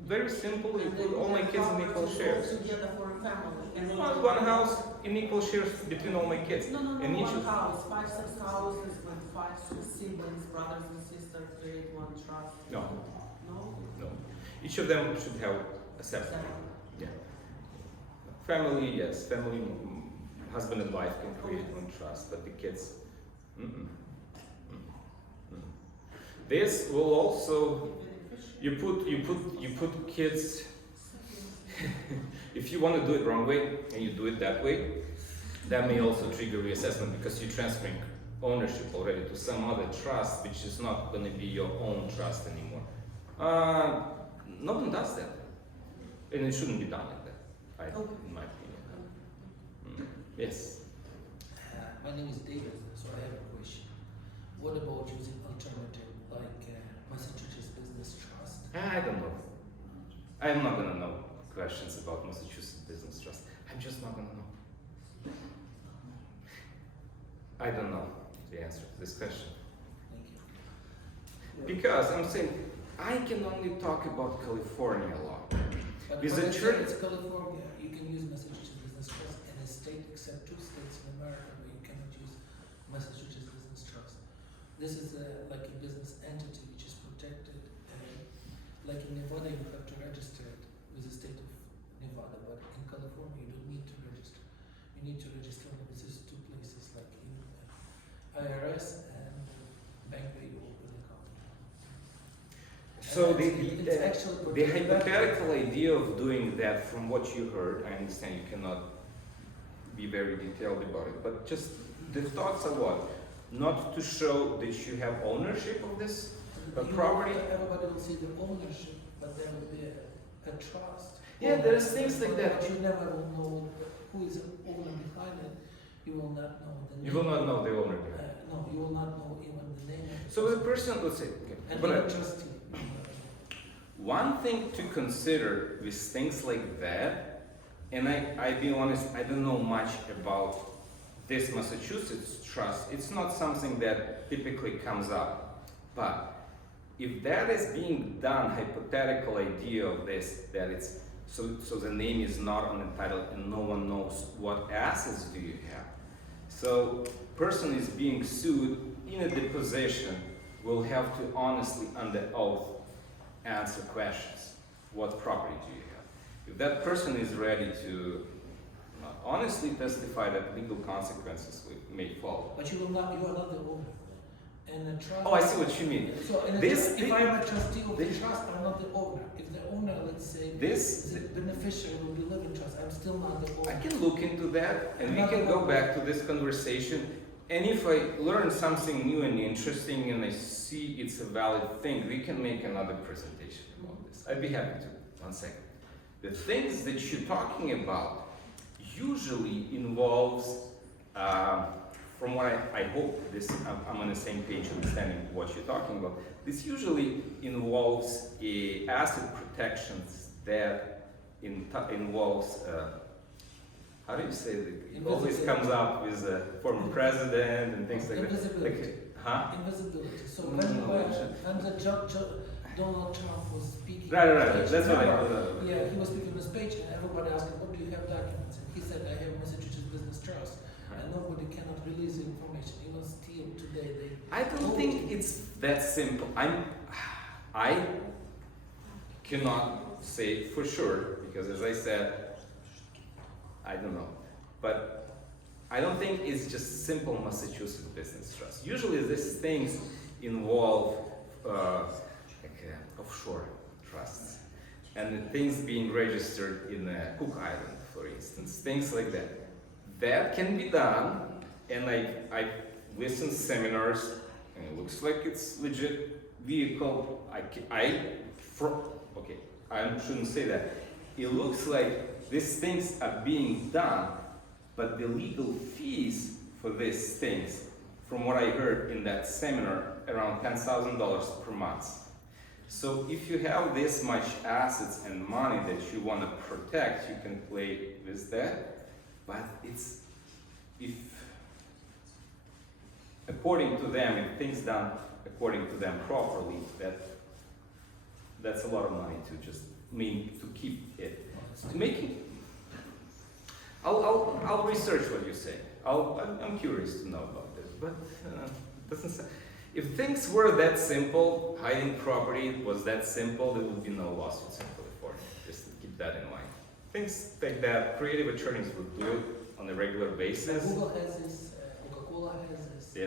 very simple. You put all my kids in equal shares. Together for a family. It's not one house in equal shares between all my kids. No, and each one house, 5-6 houses with 5 siblings, brothers and sisters create one trust. No, No? No. Each of them should have a separate. Yeah. Family, yes. Family, husband and wife can create one trust, but the kids, mm-mm. Mm-mm. This will also, you put kids. If you want to do it wrong way and you do it that way, that may also trigger reassessment because you're transferring ownership already to some other trust, which is not going to be your own trust anymore. No one does that, and it shouldn't be done like that, in my opinion. Yes. My name is David, so I have a question. What about using alternative like Massachusetts Business Trust? I don't know. I'm not going to know questions about Massachusetts Business Trust. I'm just not going to know. I don't know the answer to this question. Thank you. Because I'm saying, I can only talk about California law. But With for the example, church- it's California, you can use Massachusetts Business Trust in a state except 2 states in America where you cannot use Massachusetts Business Trust. This is like a business entity which is protected. Like in Nevada, you have to register it with the state of Nevada, but in California, you don't need to register. You need to register only with these 2 places, like in IRS and bank where you open an account. So And it's actually the protected. hypothetical idea of doing that, from what you heard, I understand you cannot be very detailed about it, but just the thoughts are what? Not to show that you have ownership of this property? Everybody will see the ownership, but there will be a trust. Yeah, there's things like that. But you never will know who is the owner behind it. You will not know the name. You will not know the owner. No, you will not know even the name. Of the So the person. person, let's say, okay, And but, even trustee. one thing to consider with things like that, and I be honest, I don't know much about this Massachusetts trust. It's not something that typically comes up. But if that is being done, hypothetical idea of this, that it's, so the name is not on the title and no one knows what assets do you have. So person is being sued in a deposition will have to honestly, under oath, answer questions. What property do you have? If that person is ready to honestly testify, that legal consequences may follow. But you are not the owner. And a trust. Oh, I see what you mean. So in a This if thing- I'm a trustee of the this- trust, I'm not the owner. If the owner, let's say, This, the beneficiary will be living trust, I'm still not the owner. I can look into that and we can go back to this conversation. And if I learn something new and interesting and I see it's a valid thing, we can make another presentation about this. I'd be happy to. One second. The things that you're talking about usually involves, from what I hope this, I'm on the same page understanding what you're talking about. This usually involves a asset protections that involves, how do you say that? It always comes up with a former president and things like that. Invisibility. Like, huh? Invisibility. So No, when the Donald Trump was speaking, Right. That's what I. Yeah, he was speaking on the speech, and everybody asked him, "What do you have documents?" And he said, "I have Massachusetts Business Trust, and nobody cannot release the information. Even still today, I don't think it's that simple. I cannot say for sure because, as I said, I don't know. But I don't think it's just simple Massachusetts Business Trust. Usually, these things involve offshore trusts and the things being registered in Cook Island, for instance, things like that. That can be done, and I listened to seminars, and it looks like it's legit vehicle. I shouldn't say that. It looks like these things are being done, but the legal fees for these things, from what I heard in that seminar, around $10,000 per month. So if you have this much assets and money that you want to protect, you can play with that. But according to them, if things done according to them properly, that's a lot of money to just to keep it. I'll research what you say. I'm curious to know about this, but doesn't say. If things were that simple, hiding property was that simple, there would be no lawsuits in California. Just keep that in mind. Things like that, creative attorneys would do it on a regular basis. Google has this, Coca-Cola has this. Yeah.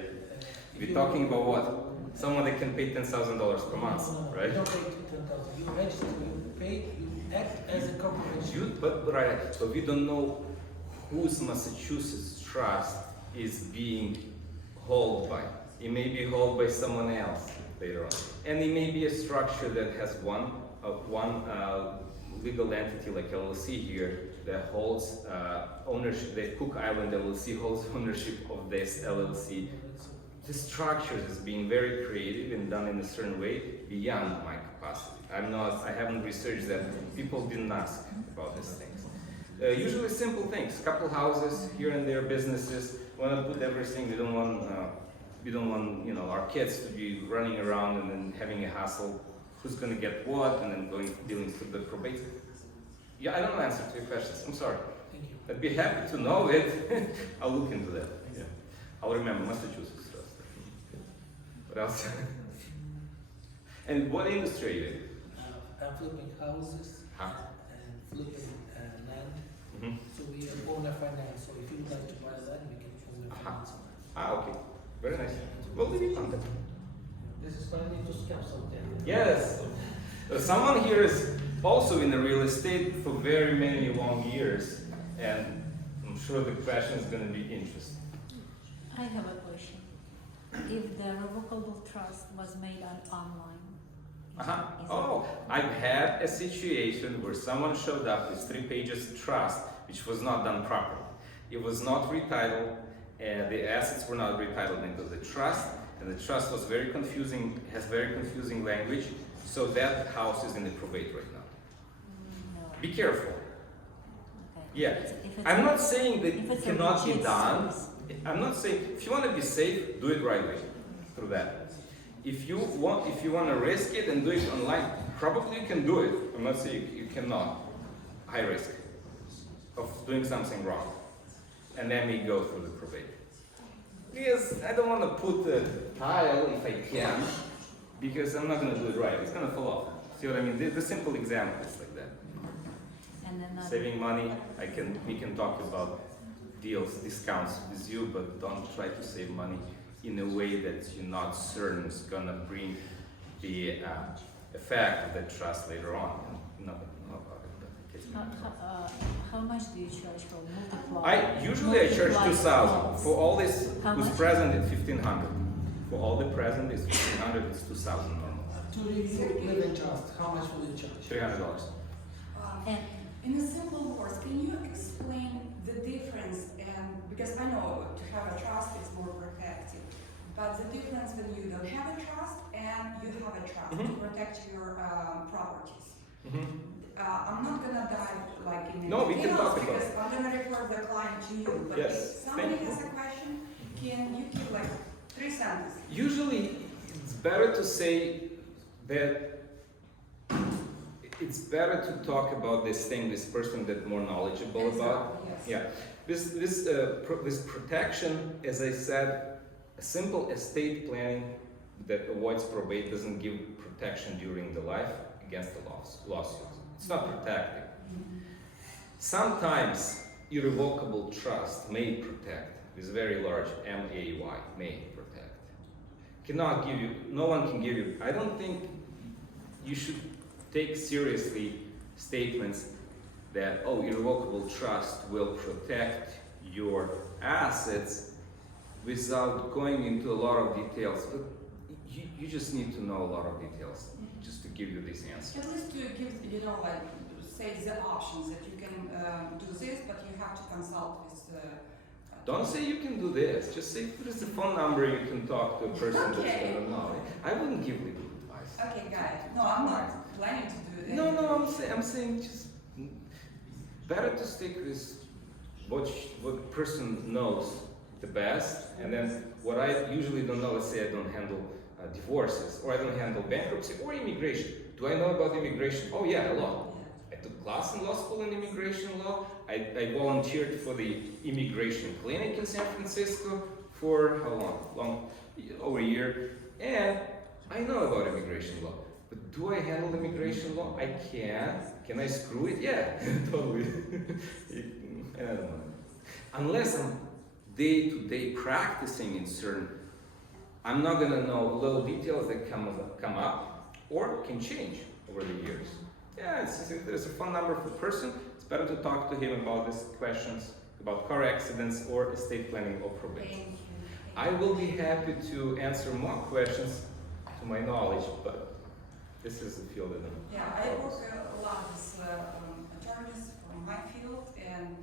If We're you- talking about what? Someone that can pay $10,000 per month, No, right? You don't pay 10,000. You register, you pay, you act as a corporation. But we don't know whose Massachusetts trust is being held by. It may be held by someone else later on, and it may be a structure that has one legal entity like LLC here that holds ownership. The Cook Island LLC holds ownership of this LLC. The structures is being very creative and done in a certain way beyond my capacity. I haven't researched that. People didn't ask about these things. Usually simple things, couple houses here and there, businesses. Want to put everything. We don't want our kids to be running around and then having a hassle. Who's going to get what, and then dealing with the probate. Yeah, I don't know the answer to your questions. I'm sorry. Thank you. I'd be happy to know it. I'll look into that. Yeah. I'll remember Massachusetts. What else? And what industry are you in? I'm flipping houses Huh? and flipping land. Mm-hmm. So we are owner finance. So if you would like to buy land, we can owner finance on that. Ah, okay. Very nice. Well, leave it on that. This is planning to scam something. Yes. Someone here is also in the real estate for very many long years, and I'm sure the question is going to be interesting. I have a question. If the revocable trust was made online, Uh-huh. is it- Oh, I've had a situation where someone showed up with 3 pages of trust, which was not done properly. It was not retitled, and the assets were not retitled into the trust, and the trust was very confusing, has very confusing language, so that house is in the probate right now. No. Be careful. Okay. Yeah. If it's I'm a- not saying that if it it's a cannot be legit done. service. I'm not saying, if you want to be safe, do it right way, through that. If you want to risk it and do it online, probably you can do it. I'm not saying you cannot. High risk of doing something wrong. And then we go through the probate. Because I don't want to put the tile if I can, because I'm not going to do it right. It's going to fall off. See what I mean? The simple example is like that. And then Saving money, we can talk about deals, discounts with you, but don't try to save money in a way that you're not certain is gonna bring the effect of that trust later on. No about it, but it gets me in trouble. how much do you charge for multiple? I charge 2,000 for all this. How Who's much? present is 1,500. For all the present is 1,500. It's 2,000 normal. To review living trust, how much will you charge? $300. And In a simple words, can you explain the difference? And because I know to have a trust is more protective, but the difference when you don't have a trust and you have a trust to protect your properties. I'm not gonna dive like in the No, we can details talk about because I'm gonna refer the client to you. But Yes, if somebody thank you. has a question, can you give like 3 sentences? Usually, it's better to say that it's better to talk about this thing, this person that more knowledgeable about. Yes. Yeah, this protection, as I said, a simple estate planning that avoids probate doesn't give protection during the life against the lawsuit. It's not protecting. Sometimes irrevocable trust may protect, with very large M-A-Y, may protect. Cannot give you, no one can give you, I don't think you should take seriously statements that, oh, irrevocable trust will protect your assets without going into a lot of details. But you just need to know a lot of details just to give you this answer. At least to give, like, say the options that you can do this, but you have to consult with Don't say you can do this. Just say there's a phone number you can talk to a person that's Okay. gonna know. I wouldn't give legal advice. Okay, got it. No, I'm not planning to do it. No, I'm saying just better to stick with what person knows the best, and then what I usually don't know. Let's say I don't handle divorces, or I don't handle bankruptcy or immigration. Do I know about immigration? Oh yeah, a lot. I took class in law school in immigration law. I volunteered for the immigration clinic in San Francisco for how long? Over a year. And I know about immigration law, but do I handle immigration law? I can. Can I screw it? Yeah, totally. I don't know. Unless I'm day-to-day practicing in certain, I'm not gonna know little details that come up or can change over the years. Yeah, if there's a phone number for a person, it's better to talk to him about these questions, about car accidents or estate planning or probate. Thank you. I will be happy to answer more questions to my knowledge, but this is the field that I'm. Yeah, I work a lot with attorneys from my field, and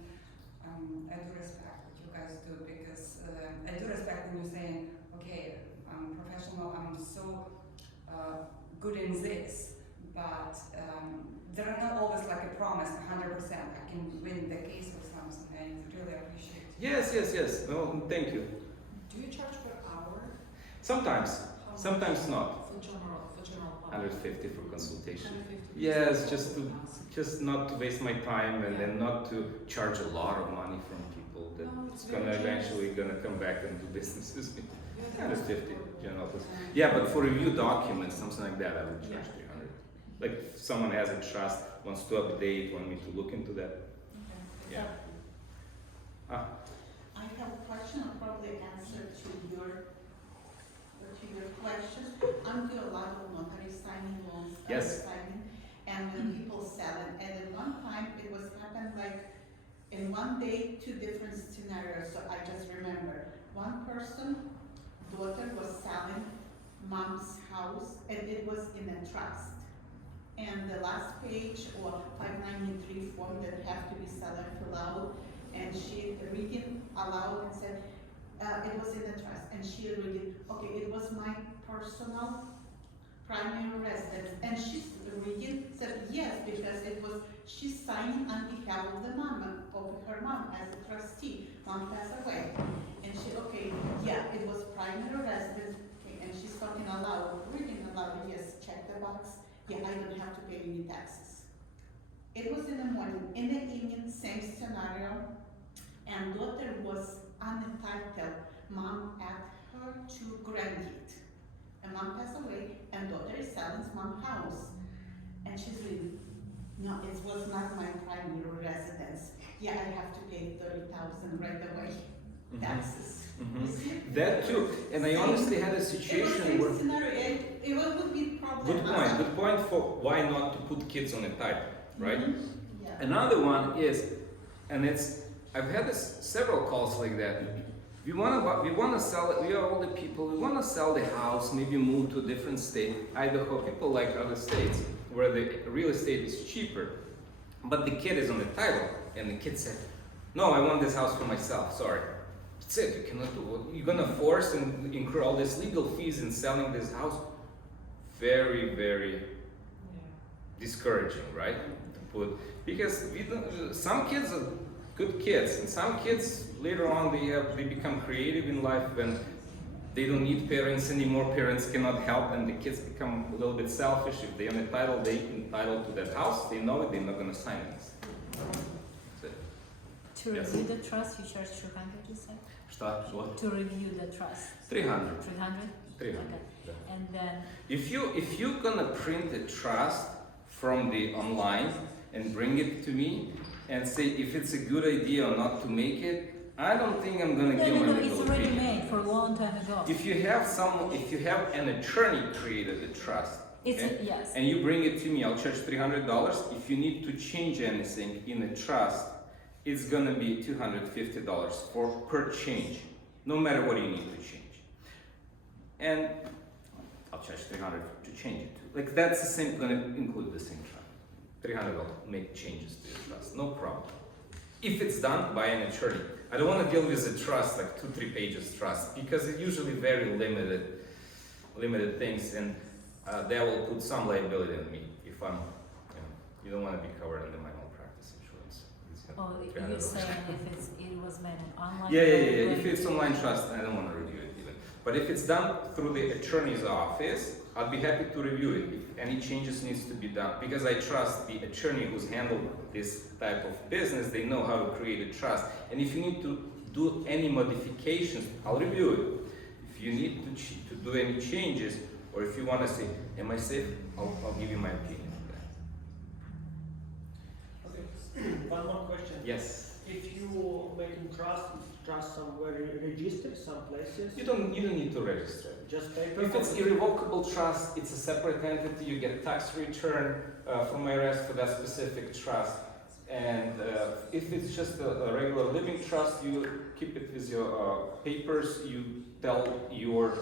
I do respect what you guys do, because I do respect when you're saying, okay, I'm professional, I'm so good in this, but there are not always like a promise 100% I can win the case or something. I really appreciate it. Yes. No, thank you. Do you charge per hour? Sometimes How not. For general public? 150 for consultation. 150 Yes, just not to waste my time, and then not to charge a lot of money from people that No, it's it's gonna very generous. eventually gonna come back and do business with me. Yeah, 150 general plus. Yeah, but for review documents, something like that, I would charge 300. Like if someone has a trust, wants to update, want me to look into that. Okay. Yeah. I have a question, I'll probably answer to your question. I'm doing a lot of notary signing loans, Yes. signing, and when people sell it, and at one time it was happened like in one day, two different scenarios, so I just remember. One person, daughter was selling mom's house, and it was in a trust. And the last page, or 593 form that have to be seller fill out, and she reading aloud and said, it was in the trust, and she reading, okay, it was my personal primary residence, and she's reading, said yes, because it was, she's signing on behalf of the mom, of her mom as a trustee, mom passed away, and she, okay, yeah, it was primary residence, okay, and she's talking aloud, reading aloud, yes, check the box, yeah, I don't have to pay any taxes. It was in the morning, in the evening, same scenario, and daughter was on the title, mom at her two grandkids. And mom passed away, and daughter is selling mom's house. And she's reading, no, it was not my primary residence. Yeah, I have to pay 30,000 right away. Taxes. You see? That too, and I honestly had a situation where. Scenario, it would be problem. Good point for why not to put kids on a title, right? Yeah. Another one is, and I've had several calls like that. We wanna sell it. We are older people. We wanna sell the house, maybe move to a different state. Idaho, people like other states where the real estate is cheaper, but the kid is on the title, and the kid said, "No, I want this house for myself. Sorry." That's it. You cannot do it. You're gonna force and incur all these legal fees in selling this house. Very, very Yeah. discouraging, right? To put, because some kids are good kids, and some kids later on they become creative in life when they don't need parents anymore. Parents cannot help them. The kids become a little bit selfish. If they're entitled, they entitled to that house. They know it. They're not gonna sign it. That's it. To Yes. review the trust, you charge 200, you said? What? To review the trust, 300. 300? 300. Okay. And then, If you're gonna print a trust from the online and bring it to me and say if it's a good idea or not to make it, I don't think I'm gonna give my it's legal already opinion. made for a long time ago. If you have an attorney created a trust, It's, okay, yes. and you bring it to me, I'll charge $300. If you need to change anything in a trust, it's gonna be $250 per change, no matter what you need to change. And I'll charge $300 to change it too. Like that's the same, gonna include the same trust. $300 make changes to your trust, no problem. If it's done by an attorney. I don't want to deal with a trust like 2-3 pages trust because it's usually very limited things, and that will put some liability on me if I'm, you don't want to be covered under my malpractice insurance. It's, Oh, $300. you're saying if it was made in online? Yeah. then- If it's online trust, I don't want to review it even. But if it's done through the attorney's office, I'll be happy to review it if any changes needs to be done. Because I trust the attorney who's handled this type of business, they know how to create a trust. And if you need to do any modifications, I'll review it. If you need to do any changes, or if you want to say, am I safe? I'll give you my opinion on that. Okay. One more question. Yes. If you making trust somewhere registered, some places, You don't need to register. just paper. If it's irrevocable trust, it's a separate entity. You get tax return from IRS for that specific trust. And if it's just a regular living trust, you keep it with your papers. You tell your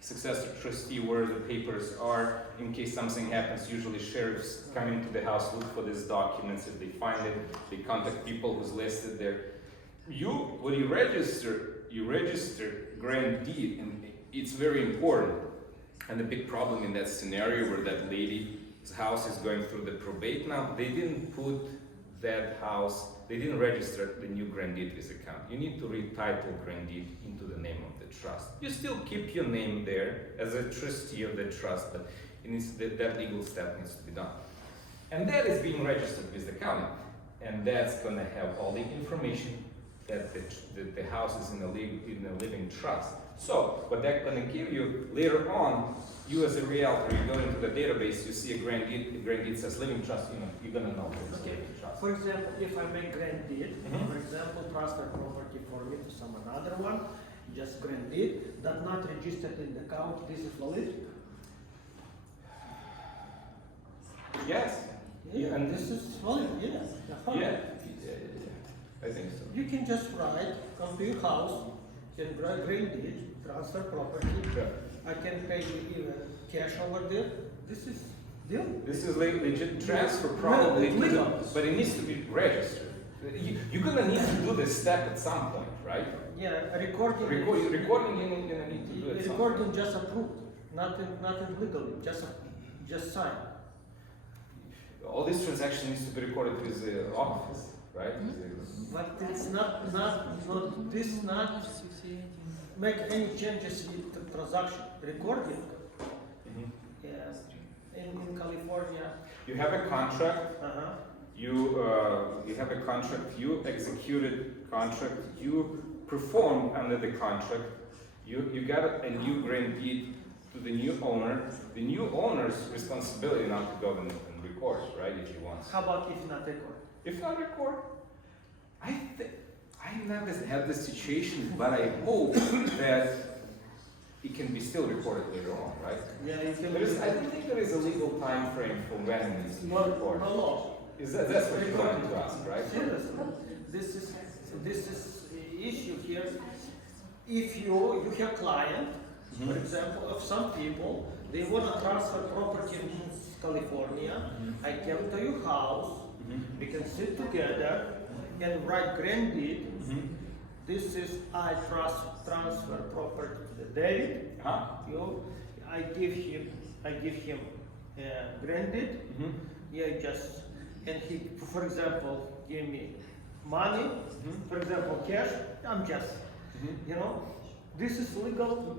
successor trustee where the papers are in case something happens. Usually sheriffs come into the house, look for these documents. If they find it, they contact people who's listed there. When you register grand deed, and it's very important. And the big problem in that scenario where that lady's house is going through the probate now, they didn't put that house, they didn't register the new grand deed with account. You need to retitle grand deed into the name of the trust. You still keep your name there as a trustee of the trust, but that legal step needs to be done. And that is being registered with the county. And that's gonna have all the information that the house is in a living trust. So what that's gonna give you later on, you as a realtor, you go into the database, you see a grand deed says living trust, you're gonna know it's Okay. living trust. For example, if I make grand deed, Mhm. for example, transfer property for me to some another one, just grand deed, that not registered in the account, this is valid? Yes. Yeah, And this is valid, yeah. Yeah. I think so. You can just write, come to your house, can write grand deed, transfer property, Yeah. I can pay you even cash over there, this is deal. This is legit transfer probably, No, legal. but it needs to be registered. You're gonna need to do this step at some point, right? Yeah, recording. Recording, you're gonna need to do it. Recording just approved, nothing legal, just sign. All these transactions needs to be recorded with the office, right? But it's not make any changes with the transaction, recording. Mhm. Yes, in California. You have a contract. Uh-huh. You have a contract. You executed contract. You performed under the contract. You got a new grand deed to the new owner. The new owner's responsibility not to go and record, right? If he wants. How about if not record? If not record, I never had this situation, but I hope that it can be still recorded later on, right? Yeah, you can. I don't think there is a legal time frame for when it needs to be No recorded. law. That's what you wanted to ask, right? Seriously, this is the issue here. If you have client, for example, of some people, they want to transfer property in California. I came to your house. We can sit together and write grand deed. This is I transfer property to the David. I give him grand deed. Yeah, just and he, for example, give me money. For example, cash. I'm just, this is legal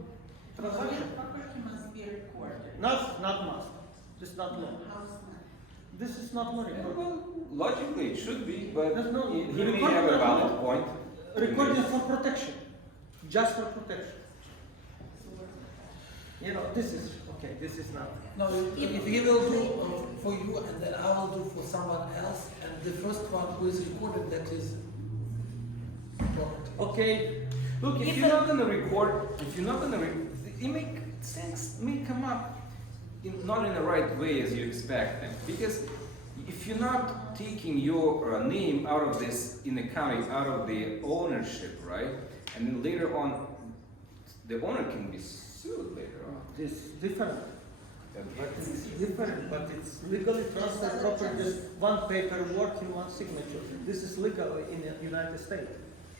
transaction. Property must be recorded. Not must. This is not law. House not. This is not law. Yeah, well, logically it should be, but There's no- he may have a valid point. Recording for protection, just for protection. This is okay. This is not. No, if he will do for you and then I will do for someone else, and the first one who is recorded, that is property. Okay. Look, if you're not gonna record, things may come up not in the right way as you expect them. Because if you're not taking your name out of this in the county, out of the ownership, right? And then later on, the owner can be sued later on. This is different. But it's different, but it's legally transferred property. Just one paperwork in one signature. This is legal in the United States.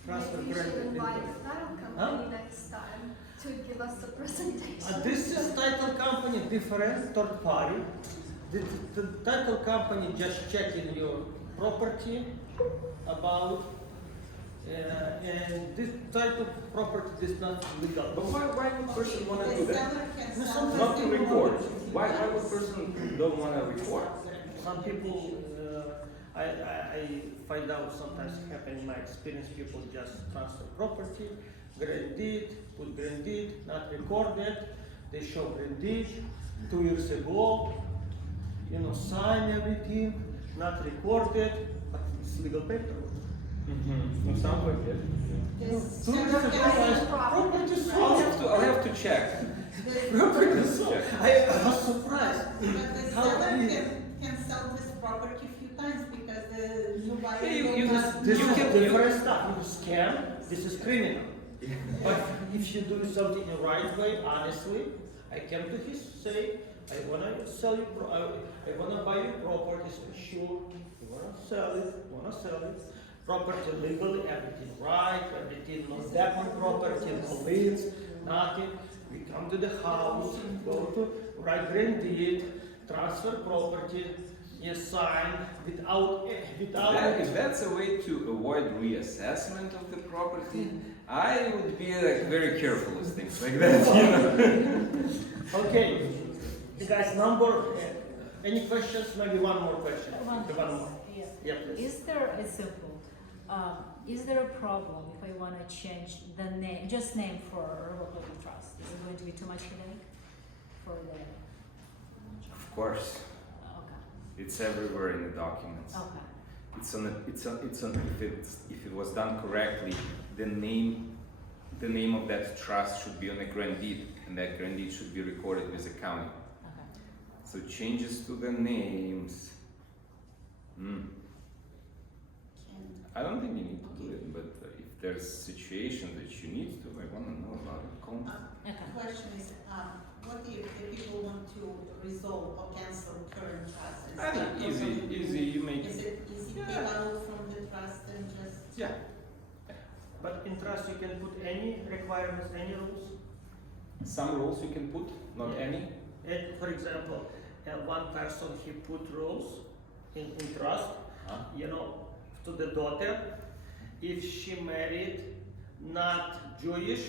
Transfer Maybe you should granted. invite the title company next time to give us the presentation. This is title company different, third party. The title company just checking your property about, and this title property is not legal. But why would a person want to do The that? seller can No, sell sometimes Not to people record. want to. Why would a person don't want to record? Some people, I find out sometimes happen in my experience, people just transfer property, grand deed, put grand deed, not recorded. They show grand deed 2 years ago. Sign everything, not recorded, but it's legal paperwork. Mm-hmm. Sounds like it. This Two years ago, property sold. I'll have to check. Property sold. I was surprised. But the How seller do you- can sell this property a few times because the new buyer Yeah, will you not. just- This You is can- different stuff. You scam, this is criminal. But if you do something the right way, honestly, I came to his say, I wanna sell you, I wanna buy your property, so sure, you wanna sell it. Property legally, everything right, everything no debt on property, no liens, nothing. We come to the house, go to write grand deed, transfer property, you sign without. If that's a way to avoid reassessment of the property, I would be very careful with things like that. Okay, you guys, any questions? Maybe one more question. One more. Yeah. Yeah, please. Is there a problem if I want to change the name, just name for irrevocable trust? Is it going to be too much headache for the? Of course, Okay. it's everywhere in the documents. Okay. If it was done correctly, the name of that trust should be on a grand deed, and that grand deed should be recorded with the county. Okay. So changes to the names. I don't think you need to do it, but if there's a situation that you need to, I want to know about it. Call me. Okay. Question is, what if the people want to resolve or cancel current trust? and I start think over? easy. You make Is it easy to take out from the trust and just? yeah. But in trust you can put any requirements, any rules. Some rules you can put, not Yeah. any. And for example, one person he put rules in trust, to the daughter, if she married not Jewish.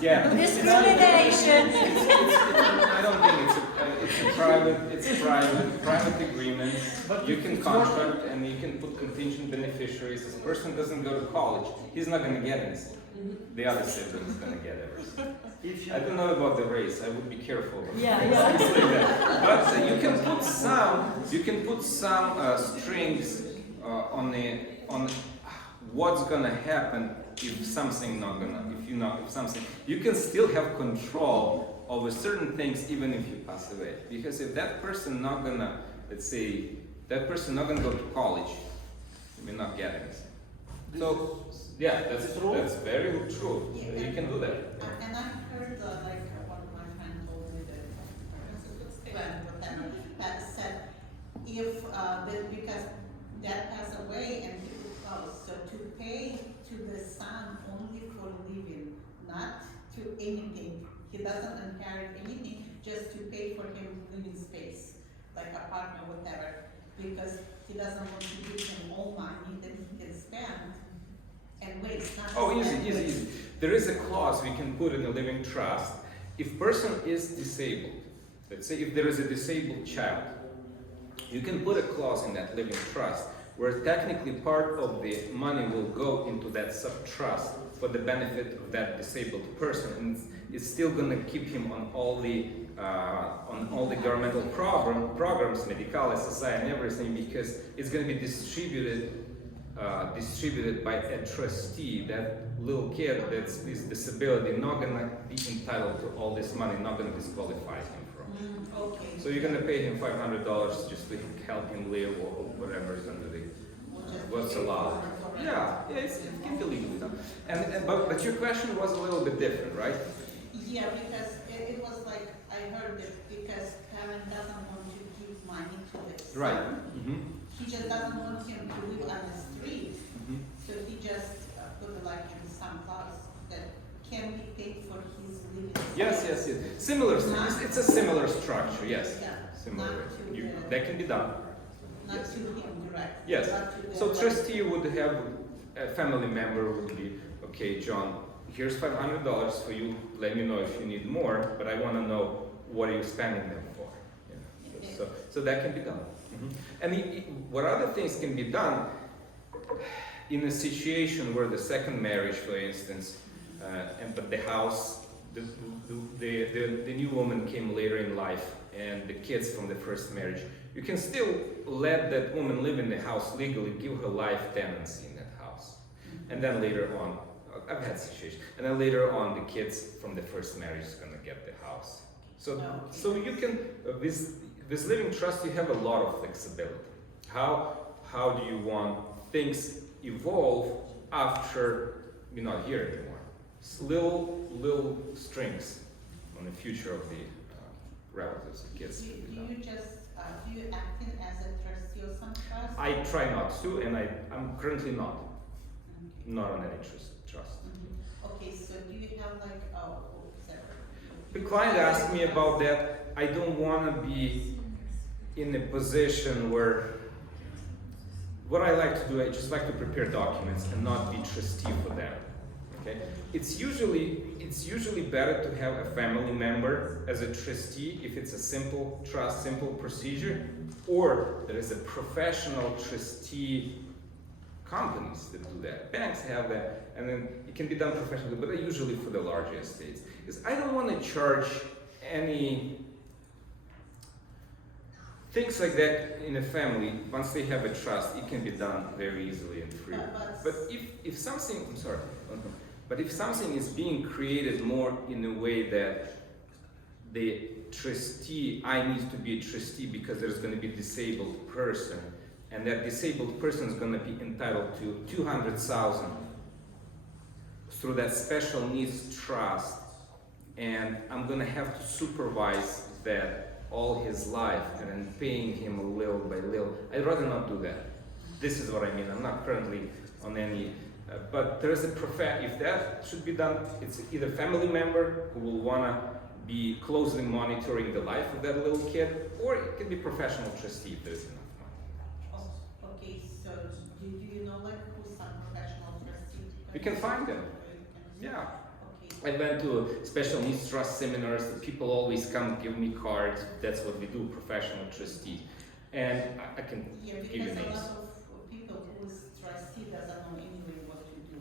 Yeah. Discrimination. I don't think it's a private agreement. But You if can it's contract and you can put contingent beneficiaries. This person doesn't go to college, he's not gonna get anything. The other sibling is gonna get everything. If you I don't know about the race. I would be careful. Yeah. Things like that. But you can put some strings on what's gonna happen if something you can still have control over certain things even if you pass away. Because if that person not gonna, let's say, that person not gonna go to college, you may not get anything. So yeah, that's very true. Yeah. You can do that. And I've heard what my friend told me that said if because dad passed away and he took house, so to pay to the son only for living, not to anything. He doesn't inherit anything, just to pay for him living space, like apartment, whatever, because he doesn't want to give him all money that he can spend and waste. Not Oh, spend, easy. waste. There is a clause we can put in a living trust. If person is disabled, let's say if there is a disabled child, you can put a clause in that living trust where technically part of the money will go into that sub-trust for the benefit of that disabled person, and it's still going to keep him on all the governmental programs, Medical, SSI, and everything, because it's going to be distributed by a trustee. That little kid that's this disability not going to be entitled to all this money, not going to disqualify him from. Okay. So you're going to pay him $500 just to help him live or whatever is under the what's allowed. Yeah, it can be legally done. But your question was a little bit different, right? Yeah, because it was like, I heard that because parent doesn't want to give money to the son. Right. Mm-hmm. He just doesn't want him to live on the street, Mm-hmm. so he just put it like in some clause that can be paid for his living. Yes. Similar. It's a similar structure. Yes. Yeah, Similar. not to That can be done. not yes. to him directly. Yes. but to the So like- trustee would have a family member would be, okay, John, here's $500 for you. Let me know if you need more, but I want to know what are you spending them for. Yeah. So that can be done. Mm-hmm. And what other things can be done? in a situation where the second marriage, for instance, but the house, the new woman came later in life, and the kids from the first marriage, you can still let that woman live in the house legally, give her life tenancy in that house. And then later on, I've had situations, and then later on the kids from the first marriage is gonna get the house. So you can, with living trust, you have a lot of flexibility. How do you want things evolve after you're not here anymore? It's little strings on the future of the relatives and kids. Do you act in as a trustee of some trust? I try not to, and I'm currently not on any trust. Okay, so do you have like, sorry. The client asked me about that. I don't want to be in a position where what I like to do, I just like to prepare documents and not be trustee for them. Okay? It's usually better to have a family member as a trustee if it's a simple trust, simple procedure, or there is a professional trustee companies that do that. Banks have that, and then it can be done professionally, but usually for the larger estates. Because I don't want to charge any things like that in a family. Once they have a trust, it can be done very easily and free. But if something, I'm sorry, but if something is being created more in a way that the trustee, I need to be a trustee because there's going to be a disabled person, and that disabled person is going to be entitled to $200,000 through that special needs trust, and I'm going to have to supervise that all his life and then paying him little by little. I'd rather not do that. This is what I mean. I'm not currently on any, but there's a if that should be done, it's either family member who will want to be closely monitoring the life of that little kid, or it can be professional trustee if there's enough money. Okay, so do you know like who's some professional trustee? You can find them. Yeah. Okay. I went to special needs trust seminars. People always come give me cards. That's what we do, professional trustee. And I can give you because names. a lot of people whose trustee doesn't know anyway what to do.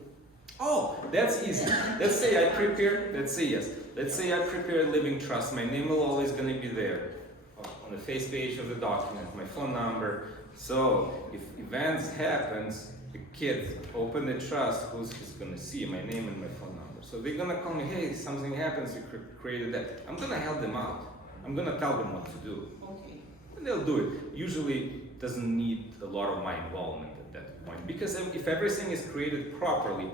Oh, that's easy. Let's say I prepare, let's say I prepare a living trust. My name will always going to be there on the face page of the document, my phone number. So if events happens, the kid open the trust, who's going to see my name and my phone number. So they're going to call me, hey, something happens, you created that. I'm going to help them out. I'm going to tell them what to do. Okay. And they'll do it. Usually it doesn't need a lot of my involvement at that point. Because if everything is created properly,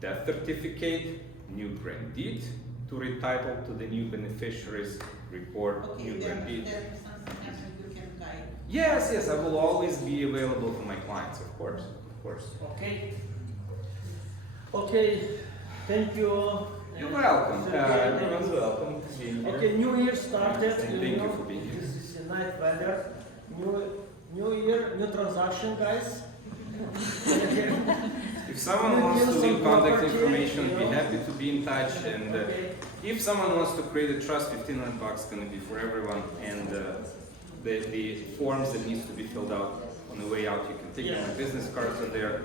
death certificate, new grant deed to retitle to the new beneficiaries, report, Okay, new grant deed. then if something happens, you can guide. Yes, I will always be available for my clients, of course. Okay. Okay. Thank you. You're welcome. Serhiy. Everyone's welcome to being here. Okay, New Year started. Thank you for being here. This is a nice weather. New year, new transaction, guys. If someone wants to leave contact information, I'd be happy to be in touch. And if someone wants to create a trust, $1,500 is going to be for everyone. And the forms that needs to be filled out on the way out, you can take them. My business cards are there.